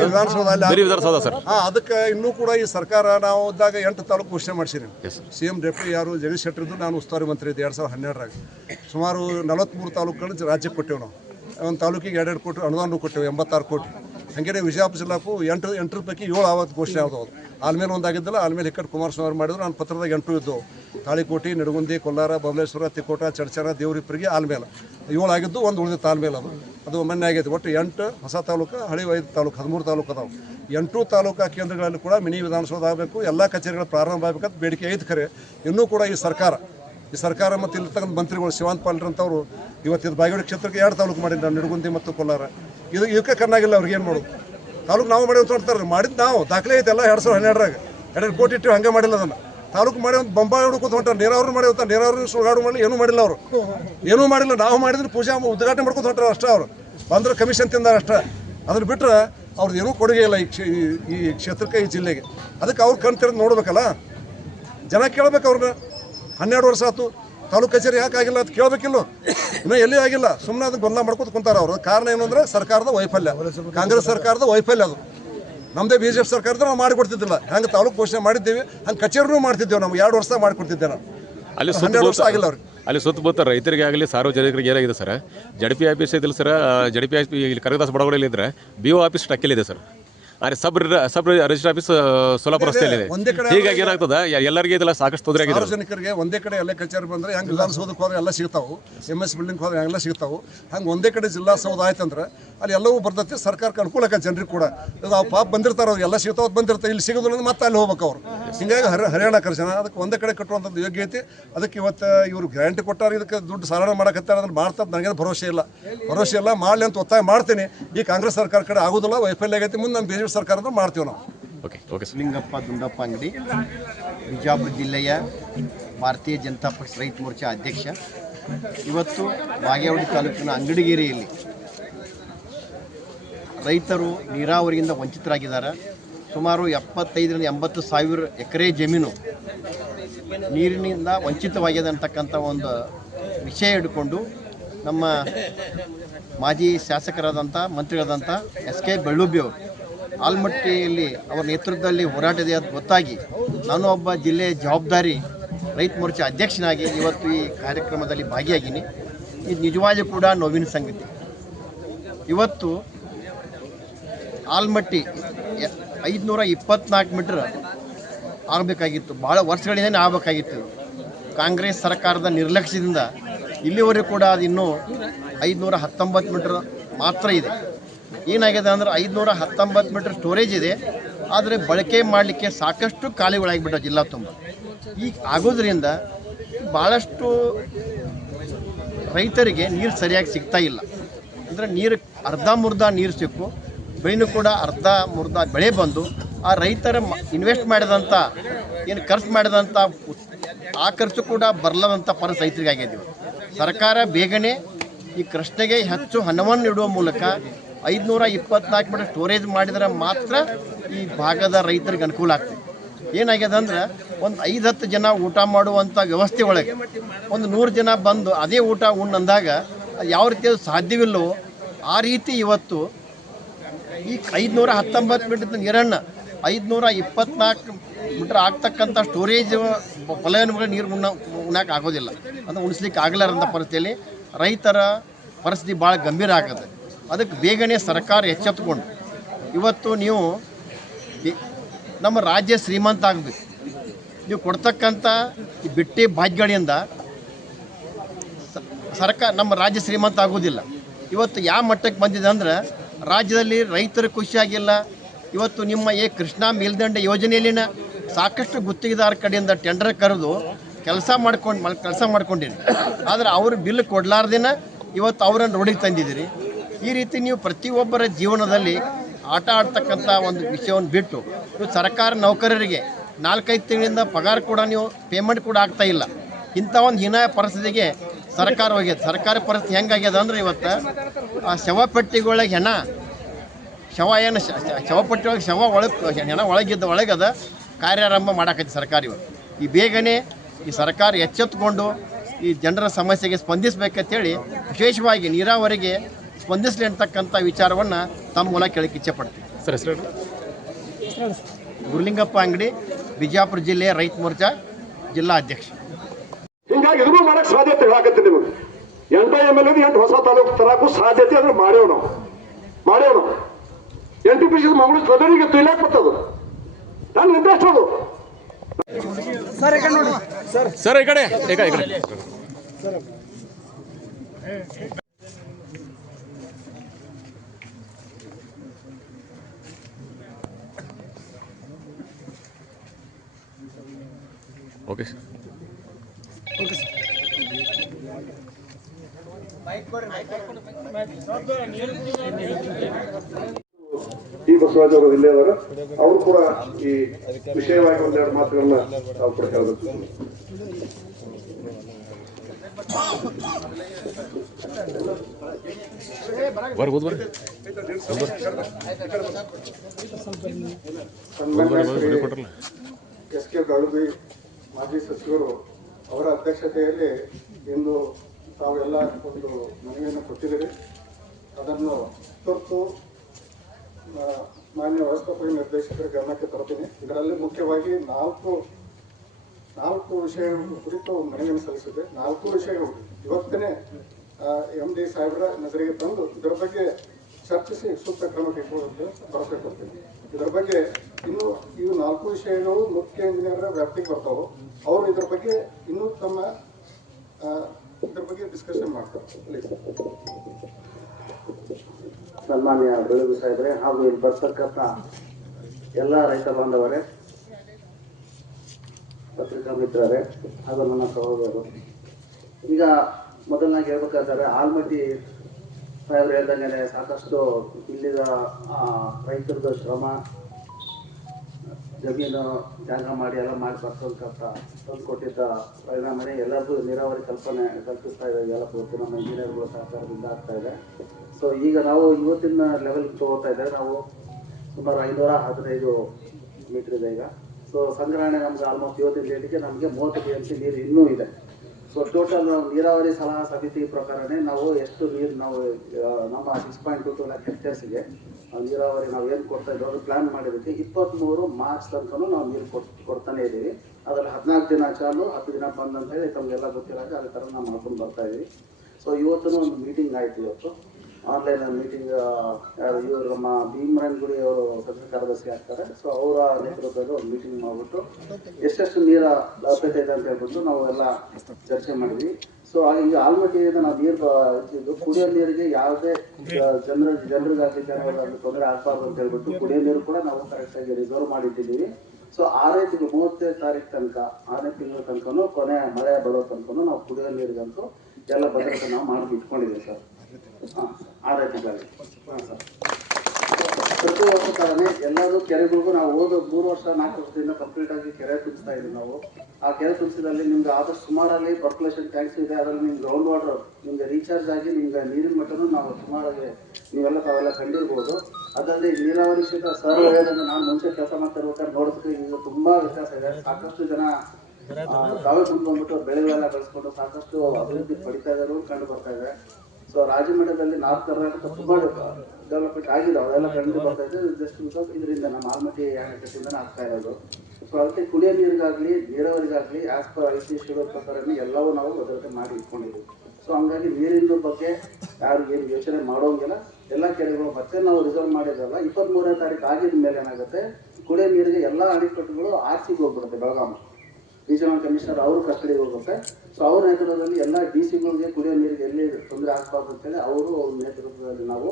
ಬಿರಿ ವಿಧಾನಸೌಧ ಸರ್. ಅದಕ್ಕೆ ಇನ್ನೂ ಕೂಡ ಈ ಸರ್ಕಾರ ನಾವು ಇದ್ದಾಗ 8 ತಾಲೂಕು ಘೋಷಣೆ ಮಾಡಿಸಿರಿ. CM ಡೆಪ್ಟಿ ಯಾರು ಜಗದೀಶ್ ಶೆಟ್ಟರ್ ಇದ್ದು, ನಾನು ಉಸ್ತುವಾರಿ ಮಂತ್ರಿ ಇದ್ದೆ 2012ರಾಗ. ಸುಮಾರು 43 ತಾಲೂಕುಗಳನ್ನು ರಾಜ್ಯಕ್ಕೆ ಕೊಟ್ಟೆವು ನಾವು. ಒಂದು ತಾಲೂಕಿಗೆ 2 ಕೋಟಿ ಅನುದಾನ ಕೊಟ್ಟೆವು, 86 ಕೋಟಿ. ಹಾಗೆ ವಿಜಯಪುರ ಜಿಲ್ಲಾಕು 8 ಪೈಕಿ 7 ಆವತ್ತು ಘೋಷಣೆ ಆದವು. ಆಲ್ಮೇಲೆ ಒಂದಾಗಿದ್ದಲ್ಲ, ಆಲ್ಮೇಲೆ ಹಿಕ್ಕಟ್ಟು ಕುಮಾರಸ್ವಾಮಿ ಅವ್ರು ಮಾಡಿದ್ರು. ನಾನು ಪತ್ರದಾಗ 8 ಇದ್ದವು. ತಾಳಿಕೋಟಿ, ನಡಗುಂದಿ, ಕೊಲ್ಲಾರ, ಬಬಲೇಶ್ವರ, ತಿಕೋಟ, ಚಡ್ಚರ, ದೇವರಿಪ್ಪರಿಗೆ ಆಲ್ಮೇಲೆ 7 ಆಗಿದ್ದು, ಒಂದು ಉಳಿದಿತ್ತು ಆಲ್ಮೇಲೆ. ಅದು ಮೊನ್ನೆ ಆಗೈತೆ. ಒಟ್ಟು 8 ಹೊಸ ತಾಲೂಕು, ಹಳಿ 5 ತಾಲೂಕು, 13 ತಾಲೂಕು ಅದಾವೆ. 8 ತಾಲೂಕಾ ಕೇಂದ್ರಗಳಲ್ಲಿ ಕೂಡ ಮಿನಿ ವಿಧಾನಸೌಧ ಆಗಬೇಕು, ಎಲ್ಲ ಕಚೇರಿಗಳು ಪ್ರಾರಂಭ ಆಗಬೇಕಂತ ಬೇಡಿಕೆ ಐತೆ. ಖರೆ ಇನ್ನೂ ಕೂಡ ಈ ಸರ್ಕಾರ ಮತ್ತು ಇಲ್ಲಿರ್ತಕ್ಕಂಥ ಮಂತ್ರಿಗಳು ಶಿವಾಂತ್ ಪಾಲ್ರಂಥವ್ರು ಇವತ್ತಿದ್ದು ಬಾಗೇವಾಡಿ ಕ್ಷೇತ್ರಕ್ಕೆ 2 ತಾಲೂಕು ಮಾಡಿದ್ದಾರೆ, ನಡಗುಂದಿ ಮತ್ತು ಕೊಲ್ಲಾರ. ಇದಕ್ಕೆ ಕಣ್ಣಾಗಿಲ್ಲ. ಅವ್ರಿಗೆ ಏನು ಮಾಡೋದು? ತಾಲೂಕು ನಾವು ಮಾಡಿ ನೋಡ್ತಾರೆ. ಮಾಡಿದ್ದು ನಾವು ದಾಖಲೆ ಐತೆ ಎಲ್ಲ 2012ರಾಗ. 2 ಕೋಟಿ ಇಟ್ಟು ಹಂಗೆ ಮಾಡಿಲ್ಲ ಅದನ್ನು. ತಾಲೂಕು ಮಾಡಿ ಒಂದು ಬೊಂಬಾಯಿ ಹುಡುಕೋದು ಹೊಂಟಾರ, ನೀರಾವರಿ ಮಾಡಿ ಹೋಗ್ತಾರೆ, ನೀರಾವರಿ ಸುಳ್ಗಾಡು ಮಾಡಿ ಏನೂ ಮಾಡಿಲ್ಲ ಅವರು, ಏನೂ ಮಾಡಿಲ್ಲ. ನಾವು ಮಾಡಿದ್ರೆ ಪೂಜಾ ಉದ್ಘಾಟನೆ ಮಾಡ್ಕೊಂಡು ಹೊಂಟಾರ ಅಷ್ಟೇ. ಅವರು ಬಂದ್ರೆ ಕಮಿಷನ್ ತಿಂದಾರ ಅಷ್ಟೇ. ಅದನ್ನು ಬಿಟ್ಟರೆ ಅವ್ರದ್ದು ಏನೂ ಕೊಡುಗೆ ಇಲ್ಲ ಈ ಕ್ಷೇತ್ರಕ್ಕೆ, ಈ ಜಿಲ್ಲೆಗೆ. ಅದಕ್ಕೆ ಅವ್ರು ಕಣ್ ತೆರೆದು ನೋಡ್ಬೇಕಲ್ಲ, ಜನ ಕೇಳ್ಬೇಕು ಅವ್ರನ್ನ. 12 ವರ್ಷ ಆಯ್ತು, ತಾಲೂಕು ಕಚೇರಿ ಯಾಕೆ ಆಗಿಲ್ಲ ಅಂತ ಕೇಳಬೇಕಿಲ್ಲ, ಇನ್ನೂ ಎಲ್ಲಿ ಆಗಿಲ್ಲ. ಸುಮ್ಮನೆ ಅದಕ್ಕೆ ಗೊಂದಲ ಮಾಡ್ಕೊತ ಕುಂತಾರ ಅವರು. ಕಾರಣ ಏನು ಅಂದರೆ ಸರ್ಕಾರದ ವೈಫಲ್ಯ, ಕಾಂಗ್ರೆಸ್ ಸರ್ಕಾರದ ವೈಫಲ್ಯ. ಅದು ನಮ್ಮದೇ BJP ಸರ್ಕಾರದ ನಾವು ಮಾಡಿಕೊಡ್ತಿದ್ದಿಲ್ಲ. ಹೆಂಗೆ ತಾಲೂಕು ಘೋಷಣೆ ಮಾಡಿದ್ದೀವಿ ಹಂಗೆ ಕಚೇರಿನೂ ಮಾಡ್ತಿದ್ದೇವೆ. ನಾವು 2 ವರ್ಷ ಮಾಡಿಕೊಡ್ತಿದ್ದೆ ನಾವು. ಅಲ್ಲಿ 12 ವರ್ಷ ಆಗಿಲ್ಲ ಅವ್ರಿಗೆ. ಅಲ್ಲಿ ಸುತ್ತಮುತ್ತ ರೈತರಿಗೆ ಆಗಲಿ ಸಾರ್ವಜನಿಕರಿಗೆ ಏನಾಗಿದೆ ಸರ್, ಜಡ್ ಪಿ ಆಫೀಸ್ ಇದಿಲ್ಲ ಸರ್. ಜಡ್ ಪಿ ಆಫೀಸ್ ಇಲ್ಲಿ ಕನಕದಾಸ ಬಡಾವಣೆಯಲ್ಲಿ ಇದ್ದರೆ BO ಆಫೀಸ್ ಟಕ್ಕೆಲಿದೆ ಸರ್. ಆದರೆ ಸಬ್ ರಿಜಿಸ್ಟರ್ ಆಫೀಸ್ ಸೋಲಾಪುರ ರಸ್ತೆಯಲ್ಲಿದೆ. ಹೀಗಾಗಿ ಏನಾಗ್ತದೆ, ಎಲ್ಲರಿಗೆ ಇದೆಲ್ಲ ಸಾಕಷ್ಟು ತೊಂದರೆ ಆಗಿದೆ. ಸಾರ್ವಜನಿಕರಿಗೆ ಒಂದೇ ಕಡೆ ಎಲ್ಲ ಕಚೇರಿ ಬಂದರೆ ಹೆಂಗೆ ವಿಧಾನಸೌಧಕ್ಕೆ ಹೋದ್ರೆ ಎಲ್ಲ ಸಿಗ್ತಾವೆ, MS ಬಿಲ್ಡಿಂಗ್ ಹೋದ್ರೆ ಎಲ್ಲ ಸಿಗ್ತಾವೆ. ಹಂಗೆ ಒಂದೇ ಕಡೆ ಜಿಲ್ಲಾ ಸೌಧ ಆಯ್ತಂದ್ರೆ ಅಲ್ಲಿ ಎಲ್ಲವೂ ಬರ್ತೈತಿ, ಸರ್ಕಾರಕ್ಕೆ ಅನುಕೂಲ ಆಕೈತೆ ಜನರಿಗೆ ಕೂಡ. ಈಗ ಆ ಪಾಪ ಬಂದಿರ್ತಾರೆ, ಅವ್ರು ಎಲ್ಲ ಸಿಗ್ತಾವೆ, ಬಂದಿರ್ತಾರೆ, ಇಲ್ಲಿ ಸಿಗೋದಿಲ್ಲ ಮತ್ತೆ ಅಲ್ಲಿ ಹೋಗ್ಬೇಕು ಅವರು. ಹಿಂಗಾಗಿ ಹರಿಯಾಣ ಜನ ಅದಕ್ಕೆ ಒಂದೇ ಕಡೆ ಕಟ್ಟುವಂಥದ್ದು ಯೋಗ್ಯ ಐತಿ. ಅದಕ್ಕೆ ಇವತ್ತು ಇವರು ಗ್ಯಾರಂಟಿ ಕೊಟ್ಟಾರ, ಇದಕ್ಕೆ ದುಡ್ಡು ಸಾಲಣ ಮಾಡಕತ್ತಾರೆ, ಅದನ್ನು ಮಾಡ್ತಾರೆ. ನನಗೇನು ಭರೋಸೆ ಇಲ್ಲ, ಮಾಡಲಿ ಅಂತ ಒತ್ತಾಯ ಮಾಡ್ತೀನಿ. ಈ ಕಾಂಗ್ರೆಸ್ ಸರ್ಕಾರ ಕಡೆ ಆಗೋದಿಲ್ಲ, ವೈಫಲ್ಯ ಆಗೈತಿ. ಮುಂದೆ ನಮ್ಮ BJP ಸರ್ಕಾರ ಮಾಡ್ತೀವಿ ನಾವು. ಓಕೆ ಲಿಂಗಪ್ಪ ದುಂಡಪ್ಪ ಅಂಗಡಿ, ಬಿಜಾಪುರ ಜಿಲ್ಲೆಯ ಭಾರತೀಯ ಜನತಾ ಪಕ್ಷ ರೈತ ಮೋರ್ಚಾ ಅಧ್ಯಕ್ಷ. ಇವತ್ತು ಬಾಗೇವಾಡಿ ತಾಲೂಕಿನ ಅಂಗಡಿಗೇರಿಯಲ್ಲಿ ರೈತರು ನೀರಾವರಿಯಿಂದ ವಂಚಿತರಾಗಿದ್ದಾರೆ. ಸುಮಾರು 75-80 ಸಾವಿರ ಎಕರೆ ಜಮೀನು ನೀರಿನಿಂದ ವಂಚಿತವಾಗಿದೆ ಅಂತಕ್ಕಂಥ ಒಂದು ವಿಷಯ ಹಿಡ್ಕೊಂಡು ನಮ್ಮ ಮಾಜಿ ಶಾಸಕರಾದಂಥ ಮಂತ್ರಿಗಳಾದಂಥ SK ಬೆಳ್ಳುಬ್ಬಿ ಅವರು ಆಲ್ಮಟ್ಟಿಯಲ್ಲಿ ಅವರ ನೇತೃತ್ವದಲ್ಲಿ ಹೋರಾಟದ ಗೊತ್ತಾಗಿ ನಾನು ಒಬ್ಬ ಜಿಲ್ಲೆಯ ಜವಾಬ್ದಾರಿ ರೈತ ಮೋರ್ಚಾ ಅಧ್ಯಕ್ಷನಾಗಿ ಇವತ್ತು ಈ ಕಾರ್ಯಕ್ರಮದಲ್ಲಿ ಭಾಗಿಯಾಗಿನಿ. ಇದು ನಿಜವಾಗಿಯೂ ಕೂಡ ನೋವಿನ ಸಂಗತಿ. ಇವತ್ತು ಆಲ್ಮಟ್ಟಿ 524 ಮೀಟ್ರ್ ಆಗಬೇಕಾಗಿತ್ತು, ಭಾಳ ವರ್ಷಗಳಿಂದ ಆಗಬೇಕಾಗಿತ್ತು. ಕಾಂಗ್ರೆಸ್ ಸರ್ಕಾರದ ನಿರ್ಲಕ್ಷ್ಯದಿಂದ ಇಲ್ಲಿವರೆಗೂ ಕೂಡ ಅದು ಇನ್ನೂ 519 ಮೀಟ್ರ್ ಮಾತ್ರ ಇದೆ. ಏನಾಗಿದೆ ಅಂದರೆ 519 ಮೀಟ್ರ್ ಸ್ಟೋರೇಜ್ ಇದೆ, ಆದರೆ ಬಳಕೆ ಮಾಡಲಿಕ್ಕೆ ಸಾಕಷ್ಟು ಖಾಲಿಗಳಾಗಿಬಿಟ್ಟು ಜಿಲ್ಲಾ ತುಂಬ. ಈಗ ಆಗೋದ್ರಿಂದ ಭಾಳಷ್ಟು ರೈತರಿಗೆ ನೀರು ಸರಿಯಾಗಿ ಸಿಗ್ತಾ ಇಲ್ಲ. ಅಂದರೆ ನೀರು ಅರ್ಧಂಬರ್ಧ ನೀರು ಸಿಕ್ಕು, ಬೆಳೆನೂ ಕೂಡ ಅರ್ಧಂಬರ್ಧ ಬೆಳೆ ಬಂದು ಆ ರೈತರ ಇನ್ವೆಸ್ಟ್ ಮಾಡಿದಂಥ ಏನು ಖರ್ಚು ಮಾಡಿದಂಥ ಆ ಖರ್ಚು ಕೂಡ ಬರಲದಂಥ ಪರಿಸ್ಥಿತಿ ರೈತರಿಗೆ ಆಗಿದ್ದೀವಿ. ಸರ್ಕಾರ ಬೇಗನೆ ಈ ಕೃಷ್ಣೆಗೆ ಹೆಚ್ಚು ಹಣವನ್ನು ನೀಡುವ ಮೂಲಕ 524 ಮೀಟರ್ ಸ್ಟೋರೇಜ್ ಮಾಡಿದರೆ ಮಾತ್ರ ಈ ಭಾಗದ ರೈತರಿಗೆ ಅನುಕೂಲ ಆಗ್ತದೆ. ಏನಾಗಿದೆ ಅಂದ್ರೆ ಒಂದು 5-10 ಜನ ಊಟ ಮಾಡುವಂಥ ವ್ಯವಸ್ಥೆ ಒಳಗೆ ಒಂದು 100 ಜನ ಬಂದು ಅದೇ ಊಟ ಉಣ್ಣಂದಾಗ ಯಾವ ರೀತಿ ಸಾಧ್ಯವಿಲ್ಲವೋ ಆ ರೀತಿ ಇವತ್ತು ಈ 519 ಮೀಟರ್ ನೀರನ್ನು 524 ಮೀಟರ್ ಆಗ್ತಕ್ಕಂಥ ಸ್ಟೋರೇಜ್ ಫಲಾನುಭವಿಗಳ ನೀರು ಉಣ್ಣಕ್ಕೆ ಆಗೋದಿಲ್ಲ, ಅದು ಉಣಿಸ್ಲಿಕ್ಕೆ ಆಗಲಾರಂಥ ಪರಿಸ್ಥಿತಿಯಲ್ಲಿ ರೈತರ ಪರಿಸ್ಥಿತಿ ಭಾಳ ಗಂಭೀರ ಆಗುತ್ತೆ. ಅದಕ್ಕೆ ಬೇಗನೆ ಸರ್ಕಾರ ಎಚ್ಚೆತ್ತುಕೊಂಡು ಇವತ್ತು ನೀವು ನಮ್ಮ ರಾಜ್ಯ ಶ್ರೀಮಂತ ಆಗಬೇಕು. ನೀವು ಕೊಡ್ತಕ್ಕಂಥ ಈ ಬಿಟ್ಟಿ ಭಾಗ್ಯಗಳಿಂದ ಸರ್ಕಾರ ನಮ್ಮ ರಾಜ್ಯ ಶ್ರೀಮಂತ ಆಗೋದಿಲ್ಲ. ಇವತ್ತು ಯಾವ ಮಟ್ಟಕ್ಕೆ ಬಂದಿದೆ ಅಂದ್ರೆ ರಾಜ್ಯದಲ್ಲಿ ರೈತರು ಖುಷಿಯಾಗಿಲ್ಲ. ಇವತ್ತು ನಿಮ್ಮ ಈ ಕೃಷ್ಣಾ ಮೇಲ್ದಂಡೆ ಯೋಜನೆಯಲ್ಲಿನ ಸಾಕಷ್ಟು ಗುತ್ತಿಗೆದಾರ ಕಡೆಯಿಂದ ಟೆಂಡರ್ ಕರೆದು ಕೆಲಸ ಮಾಡ್ಕೊಂಡಿರಿ, ಆದರೆ ಅವರು ಬಿಲ್ ಕೊಡಲಾರ್ದೇನ ಇವತ್ತು ಅವರನ್ನು ರೋಡಿಗೆ ತಂದಿದ್ದೀರಿ. ಈ ರೀತಿ ನೀವು ಪ್ರತಿಯೊಬ್ಬರ ಜೀವನದಲ್ಲಿ ಆಟ ಆಡ್ತಕ್ಕಂಥ ಒಂದು ವಿಷಯವನ್ನು ಬಿಟ್ಟು ಇವತ್ತು ಸರ್ಕಾರ ನೌಕರರಿಗೆ 4-5 ತಿಂಗಳಿಂದ ಪಗಾರ ಕೂಡ ನೀವು ಪೇಮೆಂಟ್ ಕೂಡ ಆಗ್ತಾ ಇಲ್ಲ. ಇಂಥ ಒಂದು ಹೀನಾಯ ಪರಿಸ್ಥಿತಿಗೆ ಸರ್ಕಾರ ಹೋಗ್ಯದ. ಸರ್ಕಾರಿ ಪರಿಸ್ಥಿತಿ ಹೆಂಗಾಗ್ಯದ ಅಂದ್ರೆ ಇವತ್ತು ಆ ಶವಪೆಟ್ಟಿಗೊಳಗೆ ಶವಪೆಟ್ಟಿಯೊಳಗೆ ಶವ ಒಳಗೆ ಹೆಣ ಒಳಗದ ಕಾರ್ಯಾರಂಭ ಮಾಡಾಕೈತಿ ಸರ್ಕಾರ ಇವತ್ತು. ಈ ಬೇಗನೆ ಈ ಸರ್ಕಾರ ಎಚ್ಚೆತ್ತುಕೊಂಡು ಈ ಜನರ ಸಮಸ್ಯೆಗೆ ಸ್ಪಂದಿಸಬೇಕಂತೇಳಿ ವಿಶೇಷವಾಗಿ ನೀರಾವರಿಗೆ ಸ್ಪಂದಿಸಲಿ ಅಂತಕ್ಕಂಥ ವಿಚಾರವನ್ನು ತಮ್ಮ ಮೂಲಕ ಕೇಳಕ್ಕೆ ಇಚ್ಛೆಪಡ್ತೀವಿ. ಸರ್ ಹೆಸರು ಗುರುಲಿಂಗಪ್ಪ ಅಂಗಡಿ, ಬಿಜಾಪುರ ಜಿಲ್ಲೆಯ ರೈತ ಮೋರ್ಚಾ ಜಿಲ್ಲಾ ಅಧ್ಯಕ್ಷ. ಹಿಂಗಾಗಿ ಇದನ್ನು ಮಾಡಕ್ಕೆ ಸಾಧ್ಯತೆ ಹೇಳಕತ್ತೀನಿ ನಿಮಗೆ. 8 MLA 8 ಹೊಸ ತಾಲೂಕು ತರಕ್ಕೂ ಸಾಧ್ಯತೆ ಅಂದ್ರೆ ಮಾಡ್ಯಾವ ನಾವು NTPC ಮಂಗಳೂರು ಸದನಿಗೆ ತುಯ್ಲಾಕ್ ಬರ್ತದು. ನಾನು ಇಂಟ್ರೆಸ್ಟ್ ಅದು ಸರ್ ಈ ಕಡೆ ಓಕೆ ಟಿ ಬಸವರಾಜ್ ಅವರು ಇಲ್ಲೇ ಇದ್ದಾರೆ, ಅವರು ಕೂಡ ಈ ವಿಷಯವಾಗಿ ಒಂದೆರಡು ಮಾತುಗಳನ್ನ ನಾವು ಕೂಡ ಹೇಳಬೇಕು. ಎಸ್ ಕೆ ಗಾಳುಬಿ ಮಾಜಿ ಸಚಿವರು ಅವರ ಅಧ್ಯಕ್ಷತೆಯಲ್ಲಿ ಇಂದು ತಾವೆಲ್ಲ ಒಂದು ಮನವಿಯನ್ನು ಕೊಟ್ಟಿದ್ದೀರಿ. ಅದನ್ನು ತುರ್ತು ಮಾನ್ಯ ವ್ಯವಸ್ಥಾಪಕ ನಿರ್ದೇಶಕರ ಗಮನಕ್ಕೆ ತರ್ತೀನಿ. ಇದರಲ್ಲಿ ಮುಖ್ಯವಾಗಿ ನಾಲ್ಕು ವಿಷಯಗಳ ಕುರಿತು ಮನವಿಯನ್ನು ಸಲ್ಲಿಸಿದೆ. 4 ವಿಷಯಗಳು ಇವತ್ತೇ MD ಸಾಹೇಬರ ನಜರಿಗೆ ತಂದು ಇದರ ಬಗ್ಗೆ ಚರ್ಚಿಸಿ ಸೂಕ್ತ ಕ್ರಮ ಕೈಗೊಳ್ಳುವಂತೆ ಭರವಸೆ ಕೊಡ್ತೀನಿ. ಇದರ ಬಗ್ಗೆ ಇನ್ನು ಇವು 4 ವಿಷಯಗಳು ಮುಖ್ಯ ಇಂಜಿನಿಯರ್ ವ್ಯಾಪ್ತಿಗೆ ಬರ್ತಾವೆ. ಅವರು ಇದರ ಬಗ್ಗೆ ಇನ್ನೂ ಇದ್ರ ಬಗ್ಗೆ ಡಿಸ್ಕಷನ್ ಮಾಡ್ತಾರೆ. ಸನ್ಮಾನ್ಯ ಬೆಳಗು ಸಾಹೇಬ್ರೆ ಹಾಗೂ ಇಲ್ಲಿ ಬರ್ತಕ್ಕಂಥ ಎಲ್ಲ ರೈತ ಬಾಂಧವರೇ, ಪತ್ರಿಕಾ ಮಿತ್ರರೇ ಹಾಗೂ ನನ್ನ ಸಹೋದರರು, ಈಗ ಮೊದಲನಾಗಿ ಹೇಳ್ಬೇಕಾದ್ರೆ ಆಲ್ಮಟ್ಟಿ ಸಾಹೇಬ್ರು ಹೇಳ್ದಂಗೆ ಸಾಕಷ್ಟು ಇಲ್ಲಿದ ರೈತರದ್ದು ಶ್ರಮ, ಜಮೀನು ತ್ಯಾಗ ಮಾಡಿ ಎಲ್ಲ ಮಾಡಿ ಬರ್ತಕ್ಕಂಥ ತಂದು ಕೊಟ್ಟಿದ್ದ ಪರಿಣಾಮನೇ ಎಲ್ಲರಿಗೂ ನೀರಾವರಿ ಕಲ್ಪಿಸ್ತಾ ಇದ್ದಾರೆ. ಎಲ್ಲ ಪೂರ್ತಿ ನಮ್ಮ ಇಂಜಿನಿಯರ್ಗಳ ಸಹಕಾರದಿಂದ ಆಗ್ತಾ ಇದೆ. ಸೊ ಈಗ ನಾವು ಇವತ್ತಿನ ಲೆವೆಲ್ ತಗೋತಾ ಇದ್ದೇವೆ. ನಾವು ಸುಮಾರು 515 ಮೀಟರ್ ಇದೆ ಈಗ. ಸೊ ಸಂಗ್ರಹಣೆ ನಮ್ಗೆ ಆಲ್ಮೋಸ್ಟ್ ಇವತ್ತಿನ ಡೇಟಿಗೆ ನಮಗೆ 30 TMC ನೀರು ಇನ್ನೂ ಇದೆ. ಸೊ ಟೋಟಲ್ ನೀರಾವರಿ ಸಲಹಾ ಸಮಿತಿ ಪ್ರಕಾರನೇ ನಾವು ಎಷ್ಟು ನೀರು ನಾವು ನಮ್ಮ 6.22 lakh ಹೆಕ್ಟೇರ್ಸ್ಗೆ ನೀರಾವರಿ ನಾವು ಏನು ಕೊಡ್ತಾ ಇದ್ದೀವಿ ಅದು ಪ್ಲಾನ್ ಮಾಡಿದ್ದಕ್ಕೆ 23 ಮಾರ್ಚ್ ತನಕ ನಾವು ನೀರು ಕೊಡ್ತಾನೆ ಇದ್ದೀವಿ. ಅದರಲ್ಲಿ 14 ದಿನ ಚಾಲು, 10 ದಿನ ಬಂದ್ ಅಂತ ಹೇಳಿ ತಮಗೆಲ್ಲ ಗೊತ್ತಿರಾಗ ಅದೇ ಥರ ನಾವು ಮಾಡ್ಕೊಂಡು ಬರ್ತಾ ಇದ್ದೀವಿ. ಸೊ ಇವತ್ತು ಒಂದು ಮೀಟಿಂಗ್ ಆಯಿತು. ಇವತ್ತು ಆನ್ಲೈನ್ ಮೀಟಿಂಗ್ ಇವರು ನಮ್ಮ ಭೀಮರಂಗುಡಿ ಅವರು ಸದಸ್ಯ ಕಾರ್ಯದರ್ಶಿ ಆಗ್ತಾರೆ. ಸೊ ಅವರ ನೇತೃತ್ವದಲ್ಲಿ ಒಂದು ಮೀಟಿಂಗ್ ಮಾಡಿಬಿಟ್ಟು ಎಷ್ಟೆಷ್ಟು ನೀರ ಲಭ್ಯತೆ ಇದೆ ಅಂತ ಹೇಳ್ಬಿಟ್ಟು ನಾವು ಎಲ್ಲ ಚರ್ಚೆ ಮಾಡಿದ್ವಿ. ಸೊ ಈಗ ಆಲ್ಮಟ್ಟಿಯಿಂದ ನಾವು ನೀರು ಇಟ್ಟಿದ್ದು ಕುಡಿಯೋ ನೀರಿಗೆ ಯಾವುದೇ ಜನರಿಗಾಗಲಿ ಜನರಿಗಾಗಲಿ ತೊಂದರೆ ಆಗಬಾರ್ದು ಅಂತ ಹೇಳ್ಬಿಟ್ಟು ಕುಡಿಯೋ ನೀರು ಕೂಡ ನಾವು ಕರೆಕ್ಟಾಗಿ ರಿಸರ್ವ್ ಮಾಡಿಟ್ಟಿದ್ದೀವಿ. ಸೊ 6ನೇ ತಿಂಗಳು 33ನೇ ತಾರೀಕು ತನಕ 6ನೇ ತಿಂಗಳ ತನಕನೂ ಕೊನೆ ಮಳೆ ಬರೋ ತನಕನೂ ನಾವು ಕುಡಿಯೋ ನೀರಿಗಂತೂ ಎಲ್ಲ ಭದ್ರತೆ ನಾವು ಮಾಡಿ ಇಟ್ಕೊಂಡಿದ್ದೀವಿ ಸರ್. 6ನೇ ತಿಂಗಳಲ್ಲಿ ಸರ್ ಪ್ರತಿ ವರ್ಷ ಥರನೇ ಎಲ್ಲರೂ ಕೆರೆಗಳಿಗೂ ನಾವು 3 ವರ್ಷ 4 ವರ್ಷದಿಂದ ಕಂಪ್ಲೀಟ್ ಆಗಿ ಕೆರೆ ತುಂಬಿಸ್ತಾ ಇದ್ದೀವಿ ನಾವು. ಆ ಕೆರೆ ತುಂಬಿಸಿದಲ್ಲಿ ನಿಮ್ಗೆ ಆದಷ್ಟು ಸುಮಾರಲ್ಲಿ ಪರ್ಕುಲೇಷನ್ ಟ್ಯಾಂಕ್ಸ್ ಇದೆ. ಅದರಲ್ಲಿ ನಿಮ್ಗೆ ಗ್ರೌಂಡ್ ವಾಟರ್ ನಿಮ್ಗೆ ರೀಚಾರ್ಜ್ ಆಗಿ ನಿಮ್ಗೆ ನೀರಿನ ಮಟ್ಟನೂ ನಾವು ಸುಮಾರಾಗಿ ತಾವೆಲ್ಲ ಕಂಡಿರ್ಬೋದು. ಅದರಲ್ಲಿ ನೀರಾವರಿ ಕ್ಷೇತ್ರ ಸರ್ ಹೇಳಿದ್ರೆ ನಾನು ಮುಂಚೆ ಕೆಲಸ ಮಾಡ್ತಾ ಇರ್ಬೇಕಾದ್ರೆ ನೋಡೋದಕ್ಕೆ ಈಗ ತುಂಬಾ ವ್ಯತ್ಯಾಸ ಇದೆ. ಸಾಕಷ್ಟು ಜನ ತಾವೇ ಬಂದ್ಬಿಟ್ಟು ಬೆಳೆಗಳೆಲ್ಲ ಬೆಳೆಸ್ಕೊಂಡು ಸಾಕಷ್ಟು ಅಭಿವೃದ್ಧಿ ಪಡಿತಾ ಇರೋರು ಕಂಡು ಬರ್ತಾ ಇದೆ. ಸೊ ರಾಜಮಠದಲ್ಲಿ ನಾರ್ತ್ ಕರ್ನಾಟಕ ತುಂಬಾ ಡೆವಲಪ್ಮೆಂಟ್ ಆಗಿದೆ, ಅವೆಲ್ಲ ಕಂಡು ಬರ್ತಾ ಇದೆ. ಜಸ್ಟ್ ಬಿಕಾಸ್ ಇದರಿಂದ ನಮ್ಮ ಆಲ್ಮಟ್ಟಿ ಅಣೆಕಟ್ಟಿಂದನೇ ಆಗ್ತಾ ಇರೋದು. ಸೊ ಅದಕ್ಕೆ ಕುಡಿಯೋ ನೀರಿಗಾಗಲಿ ನೀರಾವರಿಗಾಗಲಿ ಆಸ್ ಪರ್ IC ಶೆಡ್ಯೂಲ್ ಪ್ರಕಾರನೇ ಎಲ್ಲವೂ ನಾವು ಭದ್ರತೆ ಮಾಡಿ ಇಟ್ಕೊಂಡಿದ್ದೀವಿ. ಸೊ ಹಂಗಾಗಿ ನೀರಿನ ಬಗ್ಗೆ ಯಾರು ಏನು ಯೋಚನೆ ಮಾಡೋಂಗಿಲ್ಲ. ಎಲ್ಲ ಕೆರೆಗಳು ಮತ್ತೆ ನಾವು ರಿಸರ್ವ್ ಮಾಡಿದ್ರಲ್ಲ 23ನೇ ತಾರೀಕು ಆಗಿದ ಮೇಲೆ ಏನಾಗುತ್ತೆ, ಕುಡಿಯೋ ನೀರಿಗೆ ಎಲ್ಲ ಅಣೆಕಟ್ಟುಗಳು RCಗೆ ಹೋಗ್ಬಿಡುತ್ತೆ. ಬೆಳಗಾವಿ ರೀಜನಲ್ ಕಮಿಷನರ್ ಅವರು ಕಸ್ಟಡಿಗೆ ಹೋಗುತ್ತೆ. ಸೊ ಅವ್ರ ನೇತೃತ್ವದಲ್ಲಿ ಎಲ್ಲ DC ಕುಡಿಯೋ ನೀರಿಗೆ ಎಲ್ಲಿ ತೊಂದರೆ ಆಗ್ಬಾರ್ದು ಅಂತೇಳಿ ಅವರು ನೇತೃತ್ವದಲ್ಲಿ ನಾವು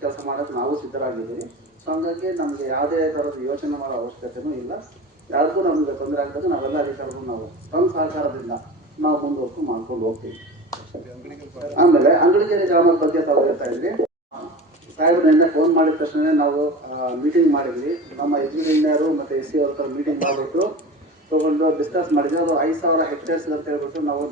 ಕೆಲಸ ಮಾಡೋಕ್ಕೆ ನಾವು ಸಿದ್ಧರಾಗಿದ್ದೀವಿ. ಸೊ ಹಂಗಾಗಿ ನಮಗೆ ಯಾವುದೇ ಥರದ ಯೋಚನೆ ಮಾಡೋ ಅವಶ್ಯಕತೆಯೂ ಇಲ್ಲ. ಯಾರಿಗೂ ನಮಗೆ ತೊಂದರೆ ಆಗ್ತದೆ ನಾವೆಲ್ಲ ಅಧಿಕಾರಿಗಳು ನಾವು ತಮ್ಮ ಸಹಕಾರದಿಂದ ನಾವು ಮುಂದುವರೆದು ಮಾಡ್ಕೊಂಡು ಹೋಗ್ತೀವಿ. ಆಮೇಲೆ ಅಂಗಡಿಗೇರಿ ಗ್ರಾಮದ ಬಗ್ಗೆ ತಾವು ಹೇಳ್ತಾ ಇದ್ವಿ. ಸಾಹೇಬ್ರಿಂದ ಫೋನ್ ಮಾಡಿದ ತಕ್ಷಣ ನಾವು ಮೀಟಿಂಗ್ ಮಾಡಿದ್ವಿ. ನಮ್ಮ ಇಂಜಿನಿಯರು ಮತ್ತು SC ಅವ್ರ ಮೀಟಿಂಗ್ ಮಾಡಿಬಿಟ್ಟು ತಗೊಂಡು ಡಿಸ್ಕಸ್ ಮಾಡಿದ್ವಿ. ಅದು 5,000 ಹೆಕ್ಟೇರ್ಸ್ ಅಂತ ಹೇಳ್ಬಿಟ್ಟು ನಾವು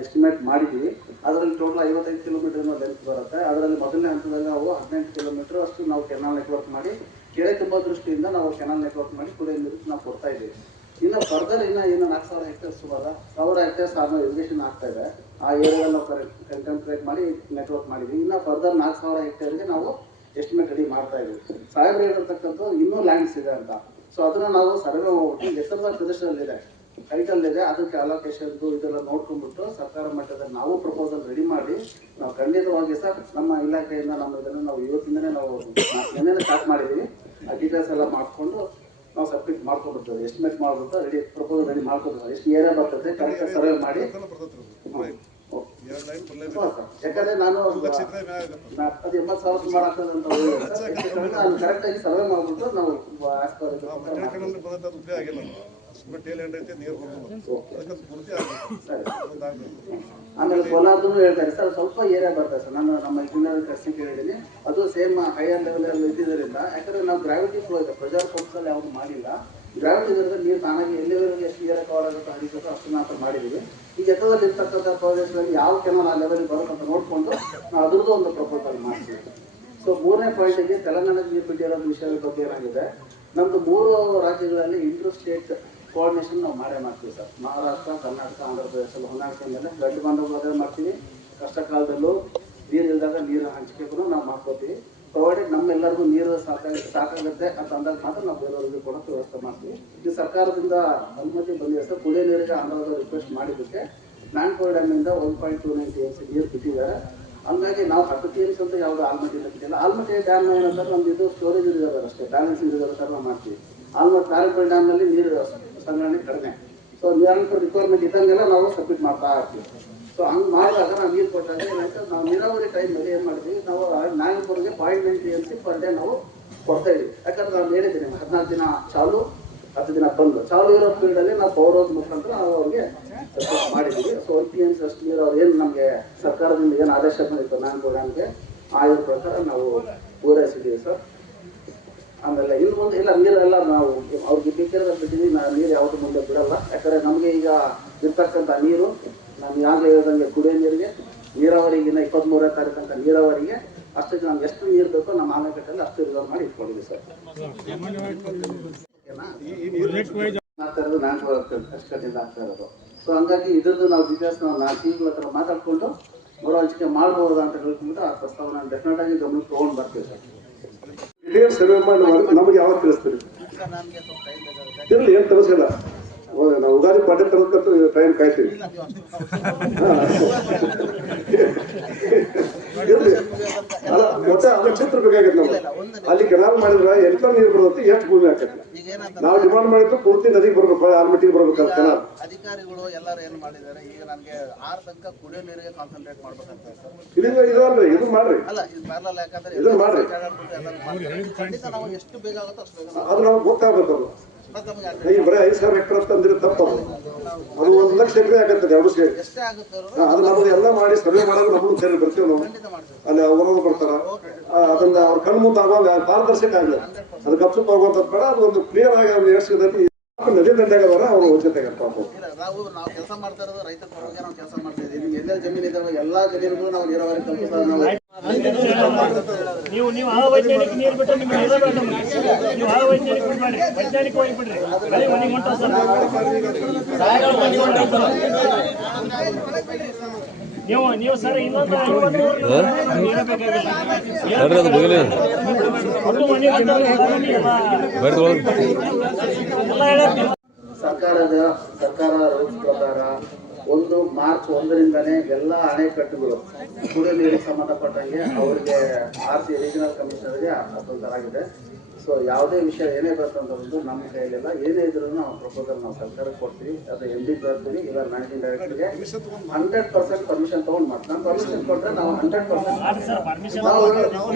ಎಸ್ಟಿಮೇಟ್ ಮಾಡಿದ್ವಿ. ಅದರಲ್ಲಿ ಟೋಟಲ್ 55 ಕಿಲೋಮೀಟರ್ ಲೆಂತ್ ಬರುತ್ತೆ. ಅದರಲ್ಲಿ ಮೊದಲನೇ ಹಂತದಲ್ಲಿ ನಾವು 18 ಕಿಲೋಮೀಟರ್ ಅಷ್ಟು ನಾವು ಕೆನಾಲ್ ನೆಟ್ವರ್ಕ್ ಮಾಡಿ ಕೆರೆ ತುಂಬ ದೃಷ್ಟಿಯಿಂದ ನಾವು ಕೆನಾಲ್ ನೆಟ್ವರ್ಕ್ ಮಾಡಿ ಕುಡಿಯೋ ನೀರು ನಾವು ಕೊಡ್ತಾ ಇದ್ದೀವಿ. ಇನ್ನು ಫರ್ದರ್ ಏನು 4,000 ಹೆಕ್ಟೇರ್ಸ್ ಸುಮಾರು 1,000 ಹೆಕ್ಟೇರ್ಸ್ ಆದ್ಮೇಲೆ ಇರಿಗೇಷನ್ ಆಗ್ತಾ ಇದೆ. ಆ ಏರಿಯಾದಲ್ಲಿ ನಾವು ಕಂಟೆಂಪ್ರೇಟ್ ಮಾಡಿ ನೆಟ್ವರ್ಕ್ ಮಾಡಿದ್ವಿ. ಇನ್ನು ಫರ್ದರ್ 4,000 ಹೆಕ್ಟೇರ್ಗೆ ನಾವು ಎಸ್ಟಿಮೇಟ್ ರೆಡಿ ಮಾಡ್ತಾ ಇದ್ವಿ. ಸಾಹೇಬ್ರು ಹೇಳಿರ್ತಕ್ಕಂಥದ್ದು ಇನ್ನೂ ಲ್ಯಾಂಡ್ಸ್ ಇದೆ ಅಂತ. ಸೊ ಅದನ್ನ ನಾವು ಸರ್ವೆ ಹೋಗ್ಬಿಟ್ಟು ಎತ್ತರದ ಪ್ರದೇಶದಲ್ಲಿದೆ, ಕೈಟಲ್ಲಿದೆ, ಅದಕ್ಕೆ ಅಲೋಕೇಶನ್ದು ಇದೆಲ್ಲ ನೋಡ್ಕೊಂಡ್ಬಿಟ್ಟು ಸರ್ಕಾರ ಮಟ್ಟದಲ್ಲಿ ನಾವು ಪ್ರಪೋಸಲ್ ರೆಡಿ ಮಾಡಿ ನಾವು ಖಂಡಿತವಾಗಿ ಸರ್ ನಮ್ಮ ಇಲಾಖೆಯಿಂದ ನಮ್ಮ ಇದನ್ನು ನಾವು ಇವತ್ತಿಂದನೇ ನಾವು ನೆನ್ನೆ ಸ್ಟಾರ್ಟ್ ಮಾಡಿದ್ದೀವಿ. ಆ ಡೀಟೇಲ್ಸ್ ಎಲ್ಲ ಮಾಡಿಕೊಂಡು ನಾವು ಸಬ್ಮಿಟ್ ಮಾಡ್ಕೊಂಡ್ಬಿಡ್ತೇವೆ. ಎಸ್ಟಿಮೇಟ್ ಮಾಡ್ಬಿಟ್ಟು ರೆಡಿ ಪ್ರಪೋಸಲ್ ರೆಡಿ ಮಾಡ್ಕೊಡ್ತೀವಿ. ಎಷ್ಟು ಏರಿಯಾ ಬರ್ತದೆ ಕರೆಕ್ಟಾಗಿ ಸರ್ವೆ ಮಾಡಿ. ಯಾಕಂದ್ರೆ ನಾನು ಅದು 80,000 ಸುಮಾರು ಆಗ್ತದೆ ಅಂತ ನಾನು ಕರೆಕ್ಟಾಗಿ ಸರ್ವೆ ಮಾಡ್ಬಿಟ್ಟು ನಾವು ಟೇಲ್ ಎಂಡ್ ಐತೆ ನೀರು ಬರೋದು ಅದಕ್ಕೆ ಪೂರ್ತಿ ಆಗಬೇಕು. ಆಮೇಲೆ ಕೋಲಾರದೂ ಹೇಳ್ತಾರೆ ಸರ್, ಸ್ವಲ್ಪ ಏರಿಯಾ ಬರ್ತದೆ ಸರ್. ನಾನು ನಮ್ಮ ಇಂಜಿನಿಯರ್ ಕರ್ಸಿ ಕೇಳಿದ್ದೀನಿ, ಅದು ಸೇಮ್ ಹೈಯರ್ ಲೆವೆಲ್ ಇದ್ದಿದ್ದರಿಂದ, ಯಾಕಂದ್ರೆ ನಾವು ಗ್ರಾವಿಟಿ ಫ್ಲೋ ಇದೆ, ಪ್ರೆಷರ್ ಪಂಪ್ಸಲ್ಲಿ ಯಾವುದು ಮಾಡಿಲ್ಲ. ಗ್ರಾವಿಟಿ ಇರೋದ್ರೆ ನೀರು ತಾನಾಗಿ ಎಲ್ಲಿವರೆಗೆ ಎಷ್ಟು ಏರಿಯಾ ಕವರ್ ಆಗುತ್ತೆ ಹರಿಸುತ್ತೋ ಅಷ್ಟು ಮಾತ್ರ ಮಾಡಿದ್ದೀವಿ. ಈ ಎತ್ತರದಲ್ಲಿ ಇರ್ತಕ್ಕಂಥ ಪ್ರದೇಶದಲ್ಲಿ ಯಾವ ಕೆನಲ್ ಆ ಲೆವೆಲ್ಗೆ ಬರುತ್ತಂತ ನೋಡಿಕೊಂಡು ನಾವು ಅದ್ರದ್ದು ಒಂದು ಪ್ರಪೋಸಲ್ ಮಾಡ್ತೀವಿ. ಸೊ 3ನೇ ಪಾಯಿಂಟಿಗೆ ತೆಲಂಗಾಣಕ್ಕೆ ನೀರು ಬಿಟ್ಟಿರೋ ವಿಷಯದ ಬಗ್ಗೆ ಏನಾಗಿದೆ, ನಮ್ಮದು 3 ರಾಜ್ಯಗಳಲ್ಲಿ ಇಂಟರ್ ಸ್ಟೇಟ್ ಕೋಆರ್ಡಿನೇಷನ್ ನಾವು ಮಾಡೇ ಮಾಡ್ತೀವಿ ಸರ್. ಮಹಾರಾಷ್ಟ್ರ, ಕರ್ನಾಟಕ, ಆಂಧ್ರ ಪ್ರದೇಶದಲ್ಲಿ ಹೊಂದಾಣಿಕೆ ಮೇಲೆ ಗಡ್ಡು ಬಂದೋಬಸ್ತ್ ಮಾಡ್ತೀವಿ. ಕಷ್ಟ ಕಾಲದಲ್ಲೂ ನೀರು ಇಲ್ದಾಗ ನೀರು ಹಂಚಿಕೆಗೂ ನಾವು ಮಾಡ್ಕೋತೀವಿ. ಪ್ರೊವೈಡೆಡ್ ನಮ್ಮೆಲ್ಲರಿಗೂ ನೀರು ಸಾಕಾಗುತ್ತೆ ಅಂತ ಅಂದಾಗ ಮಾತ್ರ ನಾವು ಬೇರೆಯವರಿಗೆ ಕೂಡ ವ್ಯವಸ್ಥೆ ಮಾಡ್ತೀವಿ. ಈ ಸರ್ಕಾರದಿಂದ ಅನುಮತಿ ಬಂದಿದೆ ಸರ್. ಕುಡಿಯೋ ನೀರಿಗೆ ಆಂಧ್ರದ ರಿಕ್ವೆಸ್ಟ್ ಮಾಡಿದ್ದಕ್ಕೆ ನಾನ್ಕೋರ್ ಡ್ಯಾಮಿಂದ 1.29 TMC ನೀರು ಬಿಟ್ಟಿದ್ದಾರೆ. ಹಂಗಾಗಿ ನಾವು 10 TMC ಅಂತ ಯಾವುದು ಆಲ್ಮಟ್ಟಿ ಬಿಟ್ಟಿಲ್ಲ. ಆಲ್ಮಟ್ಟಿ ಡ್ಯಾಮ್ ಏನಂತಾರೆ, ನಮ್ದು ಇದು ಸ್ಟೋರೇಜ್ ಇರಿಸೋದು ಅಷ್ಟೇ, ಬ್ಯಾಲೆನ್ಸಿಂಗ್ ಇರಿಸೋದು ಥರ ನಾವು ಮಾಡ್ತೀವಿ. ಆಲ್ಮೋಸ್ಟ್ ನಾರಾಯಣಪುರ ಡ್ಯಾಮ್ನಲ್ಲಿ ನೀರು ಸಂಗ್ರಹಣೆ ಕಡಿಮೆ. ಸೊ ನೀರಿನ ರಿಕ್ವೈರ್ಮೆಂಟ್ ಇದ್ದಂಗೆಲ್ಲ ನಾವು ಸಬ್ಮಿಟ್ ಮಾಡ್ತಾ ಇರ್ತೀವಿ. ಸೊ ಹಂಗೆ ಮಾಡಿದಾಗ ನಾವು ನೀರು ಕೊಟ್ಟಾಗ ಏನಾಯ್ತು, ನಾವು ನೀರಾವರಿ ಟೈಮಲ್ಲಿ ಏನು ಮಾಡಿದ್ವಿ, ನಾವು ನಾರಾಯಣಪುರಗೆ 0.9 TMC ಪರ್ ಡೇ ನಾವು ಕೊಡ್ತಾ ಇದ್ವಿ. ಯಾಕಂದ್ರೆ ನಾನು ಹೇಳಿದ್ದೀನಿ 14 ದಿನ ಚಾಲು 10 ದಿನ ಬಂದು ಚಾಲು ಇರೋ ಫೀಲ್ಡಲ್ಲಿ ನಾವು ಪವರ್ ಹೌಸ್ ಮುಖಾಂತರ ನಾವು ಅವ್ರಿಗೆ ಮಾಡಿದ್ದೀವಿ. ಸೊ 1 TMC ಅಷ್ಟು ನೀರು ಅವ್ರು ಏನು ನಮಗೆ ಸರ್ಕಾರದಿಂದ ಏನು ಆದೇಶ ಬಂದಿತ್ತು ನಾರಾಯಣಪುರ ಡ್ಯಾಮ್ಗೆ ಆ ಇದ್ರ ಪ್ರಕಾರ ನಾವು ಪೂರೈಸಿದ್ದೀವಿ ಸರ್. ಆಮೇಲೆ ಇನ್ನು ಮುಂದೆ ಇಲ್ಲ ನೀರೆಲ್ಲ ನಾವು ಅವ್ರಿಗೆ ಬೇಕಿರೋದು ಬಿಟ್ಟಿದ್ದೀವಿ. ನೀರು ಯಾವುದು ಮುಂದೆ ಬಿಡಲ್ಲ. ಯಾಕಂದರೆ ನಮಗೆ ಈಗ ಇರ್ತಕ್ಕಂಥ ನೀರು ನಾನು ಯಾವಾಗಲೇ ಹೇಳ್ದಂಗೆ ಕುಡಿಯೋ ನೀರಿಗೆ, ನೀರಾವರಿಗಿನ್ನ 23ನೇ ತಾರೀಕು ಅಂತ ನೀರಾವರಿಗೆ ಅಷ್ಟಕ್ಕೆ ನಮ್ಗೆ ಎಷ್ಟು ನೀರು ಬೇಕೋ ನಮ್ಮ ಆನೆಕಟ್ಟಲ್ಲಿ ಅಷ್ಟು ರಿಸರ್ವ್ ಮಾಡಿ ಇಟ್ಕೊಂಡಿದ್ದೀವಿ ಸರ್. ಆಗ್ತಾ ಇರೋದು ಅಚ್ಚುಕಟ್ಟಿಂದ ಆಗ್ತಾ ಇರೋದು. ಸೊ ಹಂಗಾಗಿ ಇದ್ರದ್ದು ನಾವು ಡೀಟೇಲ್ಸ್ ನಾವು 4 ತಿಂಗಳ ಹತ್ರ ಮಾತಾಡ್ಕೊಂಡು ಮರು ಹಂಚಿಕೆ ಮಾಡ್ಬೋದಾ ಅಂತ ಹೇಳ್ಕೊಂಡು ಆ ಪ್ರಸ್ತಾವನೆ ಡೆಫಿನೆಟ್ ಆಗಿ ಗಮನಕ್ಕೆ ತೊಗೊಂಡು ಬರ್ತೀವಿ ಸರ್. ಡೀಟೇಲ್ಸ್ ಸರ್ವೆ ಮಾಡಿ ನಮಗೆ ಯಾವಾಗ ತಿಳಿಸ್ತೀರಿ? ಇರಲಿ, ಏನು ತಿಳಿಸಿಲ್ಲ. ನಾವು ಉಗಾದಿ ಪಾಠ ತರಕ್ಕಂತೂ ಟೈಮ್ ಕಾಯ್ತೀವಿ. ಇರಲಿ, ಅಲ್ಲ ಮತ್ತೆ ಅದ್ರ ಚಿತ್ರ ಬೇಕಾಗೈತೆ ನಮ್ಗೆ. ಅಲ್ಲಿ ಕೆನಾಲ್ ಮಾಡಿದ್ರೆ ಎಂತ ನೀರು ಬರುತ್ತೆ, ಎಷ್ಟು ಭೂಮಿ ಹಾಕೈತಿ. ನಾವು ಡಿಮಾಂಡ್ ಮಾಡಿದ್ದು ಪೂರ್ತಿ ನದಿಗೆ ಬರ್ಬೇಕು, ಆಲ್ಮಟ್ಟಿಗೆ ಬರ್ಬೇಕಂತ ಕೆನಾಲ್. ಅಧಿಕಾರಿಗಳು ಎಲ್ಲರೂ ಏನು ಮಾಡಿದ್ದಾರೆ, ಈಗ ನನಗೆ 6 ತನಕ ಕುಡಿಯೋ ನೀರಿಗೆ ಕಾನ್ಸಂಟ್ರೇಟ್ ಮಾಡ್ಬೇಕಂತ ಇದಲ್ರಿ, ಇದು ಮಾಡ್ರಿ. ಅಲ್ಲ ಇದು ಪ್ಯಾರಲಲ್, ಯಾಕಂದ್ರೆ ಇದನ್ನ ಮಾಡ್ರಿ. ಖಂಡಿತ ನಾವು ಎಷ್ಟು ಬೇಗ ಆಗುತ್ತೋ ಅಷ್ಟು ಬೇಗ ಅದು ನಮ್ಗೆ ಗೊತ್ತಾಗಬೇಕು. ಈಗ ಬರೀ 5,000 ಹೆಕ್ಟರ್ ಅಂತಂದ್ರೆ ತಪ್ಪು. ಅದು 1 ಲಕ್ಷ ಎಕರೆ ಆಗತ್ತದೆ, 2 ಸೇರಿ. ಎಷ್ಟೇ ಆಗುತ್ತೆ ಅದು ನಮ್ದು ಎಲ್ಲ ಮಾಡಿ ಸರ್ವೆ ಮಾಡೋದು ನಮ್ದು ಸೇರಿ ಬರ್ತೀವಿ ನಾವು. ಅಲ್ಲಿ ಅವರು ಬರ್ತಾರ, ಅದನ್ನ ಅವ್ರ ಕಣ್ಣು ಮುಂದೆ ಆಗುವಾಗ ಪಾರದರ್ಶಕ ಆಗಲಿ. ಅದು ಗಪ್ಸುಪ್ ಆಗುವಂಥದ್ದು ಬೇಡ. ಅದು ಒಂದು ಕ್ಲಿಯರ್ ಆಗಿ ಅವ್ರು ಏರ್ಸಿದಲ್ಲಿ ನದಿ ದಂಡೆಗದವರ ಅವರು ಜೊತೆಗೆ ಪಾಪ. ನಾವು ಕೆಲಸ ಮಾಡ್ತಾ ಇರೋದು ರೈತರ ಪರವಾಗಿ ನಾವು ಕೆಲಸ ಮಾಡ್ತಾ ಇದ್ದೀವಿ. ನಿಮ್ಗೆ ಎಲ್ಲೆಲ್ಲಿ ಜಮೀನು ಇದಾವೆ ಎಲ್ಲಾ ಜಮೀನಿಗೂ ನಾವು ನೀರಾವರಿ ಕಲ್ಪಿಸೋದು. ನಾವು ನೀವು ಆ ವೈಜ್ಞಾನಿಕ ನೀರು ಬಿಟ್ಟು ನಿಮ್ಗೆ ನೀರೇ ಬೇಡ. ನೀವು ಆ ವೈಜ್ಞಾನಿಕ ಬಿಡ್ಬೇಡಿ, ವೈಜ್ಞಾನಿಕವಾಗಿ ಬಿಡ್ರಿ. ಬರೀ ಮನೆ ಹೊಂಟ ಸರ್, ನೀವು ಸರ್ ಇನ್ನೊಂದು ನೀರೇ ಬೇಕಾಗಿಲ್ಲ. ಸರ್ಕಾರ ರೂಲ್ಸ್ ಪ್ರಕಾರ 1 ಮಾರ್ಚ್ 1ರಿಂದನೇ ಎಲ್ಲ ಅಣೆಕಟ್ಟುಗಳು ಕುಡಿಯೋ ನೀರಿಗೆ ಸಂಬಂಧಪಟ್ಟಂಗೆ ಅವರಿಗೆ RC ರೀಜನಲ್ ಕಮಿಷನರ್ಗೆ ಹಸ್ತಾಂತರಾಗಿದೆ. ಸೊ ಯಾವುದೇ ವಿಷಯ ಏನೇ ಬರ್ತಂತಂದು ನಮ್ಮ ಕೈಯಲ್ಲೆಲ್ಲ ಏನೇ ಇದ್ರೂ ನಾವು ಪ್ರಪೋಸಲ್ ನಾವು ಸರ್ಕಾರಕ್ಕೆ ಕೊಡ್ತೀವಿ. ಅದು MD ಬರ್ತೀವಿ, ಇಲ್ಲ ಮ್ಯಾನೇಜಿಂಗ್ ಡೈರೆಕ್ಟರ್ಗೆ 100% ಪರ್ಮಿಷನ್ ತೊಗೊಂಡು ಮಾಡ್ತೀವಿ. ನಾವು ಪರ್ಮಿಷನ್ ಕೊಟ್ಟರೆ ನಾವು 100% ನಾವು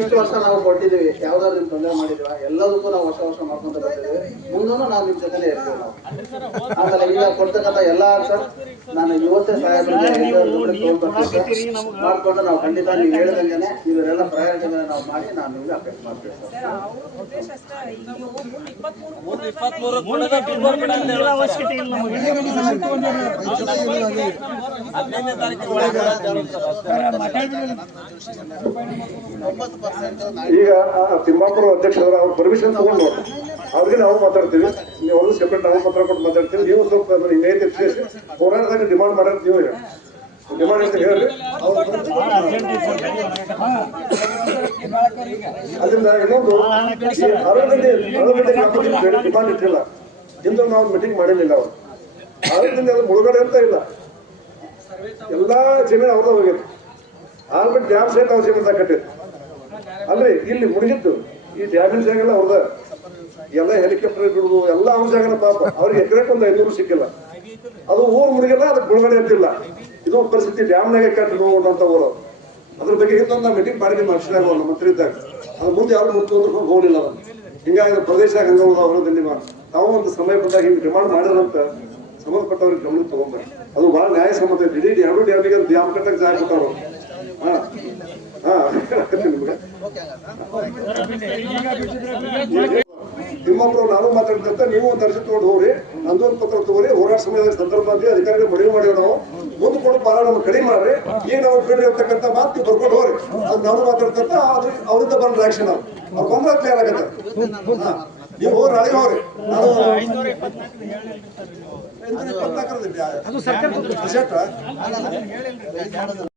ಇಷ್ಟು ವರ್ಷ ನಾವು ಕೊಟ್ಟಿದ್ದೀವಿ. ಯಾವ್ದಾದ್ರು ನಿಮ್ಮ ತೊಂದರೆ ಮಾಡಿದ್ವಿ ಎಲ್ಲದಕ್ಕೂ ನಾವು ವರ್ಷ ಮಾಡ್ಕೊಂತ ಬರ್ತಿದ್ದೀವಿ. ಮುಂದೂ ನಾವು ನಿಮ್ಮ ಜೊತೆಲೇ ಇರ್ತೀವಿ ನಾವು. ಆಮೇಲೆ ಈಗ ಕೊಡ್ತಕ್ಕಂಥ ಎಲ್ಲ ಸರ್ ನಾನು ಇವತ್ತೇ ಸಾಹೇಬರಿಗೆ ಮಾಡ್ಕೊಂಡು ನಾವು ಖಂಡಿತ ನೀವು ಹೇಳಿದಂಗೆ ಇವರೆಲ್ಲ ಪ್ರಯಾರಿಟಿ ಮೇಲೆ ನಾವು ಮಾಡಿ ನಾವು ನಿಮಗೆ ಅಪೇಕ್ಷೆ ಮಾಡ್ತೀವಿ ಸರ್. ಅವಶ್ಯಕತೆ ಇಲ್ಲ ನಮಗೆ. ಈಗ ತಿಮ್ಮಾಪುರ ಅಧ್ಯಕ್ಷರ ಅವ್ರ ಪರ್ಮಿಷನ್ ತಗೊಂಡು ಅವ್ರಿಗೆ ನಾವು ಮಾತಾಡ್ತೀವಿ. ನೀವು ಅವ್ರಿಗೆ ಸೆಪರೇಟ್ ನಾವು ಪತ್ರ ಕೊಟ್ಟು ಮಾತಾಡ್ತೀವಿ. ನೀವು ಸ್ವಲ್ಪ ಹೋರಾಟದಾಗ ಡಿಮಾಂಡ್ ಮಾಡೋದು ನೀವು ಡಿಮಾಂಡ್ ಅಂತ ಹೇಳ್ರಿ. ಅದರಿಂದ ಇನ್ನೊಂದು 6 ಗಂಟೆ ಡಿಮಾಂಡ್ ಇಟ್ಟಿಲ್ಲ. ಇಂದು ನಾವು ಮೀಟಿಂಗ್ ಮಾಡಿರಲಿಲ್ಲ. ಅವರು 6 ಗಂಟೆ ಅದು ಮುಳುಗಡೆ ಅಂತ ಇಲ್ಲ, ಎಲ್ಲಾ ಜಮೀನು ಅವ್ರದ್ದು ಹೋಗಿತ್ತು. ಆಲ್ಬಿಟ್ಟು ಡ್ಯಾಮ್ ಸೈಟ್ ಅವ್ರ ಜಮೀನ್ದಾಗ ಕಟ್ಟಿತ್ತು. ಅಲ್ರಿ ಇಲ್ಲಿ ಮುಳುಗಿತ್ತು. ಈ ಡ್ಯಾಮಿನ ಜಾಗೆಲ್ಲ ಅವ್ರದ ಎಲ್ಲ ಹೆಲಿಕಾಪ್ಟರ್ ಬಿಡುದು ಎಲ್ಲ ಅವ್ರ ಜಾಗನ. ಪಾಪ ಅವ್ರಿಗೆ ಎಕರೆಕ್ಕೆ ಒಂದು 500 ಸಿಕ್ಕಿಲ್ಲ. ಅದು ಊರು ಮುಳುಗಿಲ್ಲ, ಅದಕ್ಕೆ ಮುಳುಗಡೆ ಅಂತಿಲ್ಲ. ಇದು ಪರಿಸ್ಥಿತಿ ಡ್ಯಾಮ್ನಾಗೆ ಕಟ್ಟಿ ನೋಡುವಂತ ಊರು. ಅದ್ರ ಬಗ್ಗೆ ಇನ್ನೊಂದು ಮೀಟಿಂಗ್ ಮಾಡಿದ್ವಿ ಮನುಷ್ಯನಾಗ ನಮ್ಮ ಮಂತ್ರಿ ಇದ್ದಾಗ. ಅದು ಮುಂದೆ ಯಾರು ಮುಟ್ಟು ಹೋಗ್ಲಿಲ್ಲ. ಅದು ಹಿಂಗಾಗಿ ಪ್ರದೇಶ ಹಂಗ ಅವ್ರದ್ದು ತಾವು ಒಂದು ಸಮಯ ಬಂದಾಗ ಹಿಂಗೆ ಡಿಮಾಂಡ್ ಮಾಡಿದ್ರಂತ ಸಂಬಂಧಪಟ್ಟವ್ರಿಗೆ ಗಮನಕ್ಕೆ ತಗೊಂಡ್ಬರ್ರಿ. ಅದು ಬಹಳ ನ್ಯಾಯಸಮ್ಮತ ಐತಿ. ಇಡೀ ಎರಡು ಡ್ಯಾಮಿಗೆ ಡ್ಯಾಮ್ ಕಟ್ಟಕ್ಕೆ ಜಾಗ ಕೊಟ್ಟವ್ರು. ನಿಮ್ಗೆ ತಿಮ್ಮಪ್ಪರು ನಾನು ಮಾತಾಡಿದಂತ ನೀವು ಒಂದು ಅರ್ಜಿ ತಗೊಂಡು ಹೋಗ್ರಿ, ನಂದೊಂದು ಪತ್ರ ತಗೋರಿ, ಹೋರಾಟ ಸಮಯದ ಸಂದರ್ಭದಲ್ಲಿ ಅಧಿಕಾರಿಗಳು ಮನವಿ ಮಾಡಿವ್ ನಾವು, ಮುಂದೆ ಕೊಡು ಪಾಲ ನಮ್ಮ ಕಡಿಮೆ ಮಾಡ್ರಿ, ಈಗ ನಾವು ಬಿಡ್ರಿ ಅಂತಕ್ಕಂಥ ಮಾತು ನೀವು ಬರ್ಕೊಂಡು ಹೋಗ್ರಿ. ಅದು ನಾನು ಮಾತಾಡ್ತಂತ ಅದು ಅವರಿಂದ ಬಂದ ಆಕ್ಷನ್ ಅವ್ರು ಬಂದ್ರೆ ಕ್ಲಿಯರ್ ಆಗತ್ತೆ. ನೀವು ಹೋಗಿ ನಾಳೆ ಹೋಗ್ರಿ. ನಾನು 524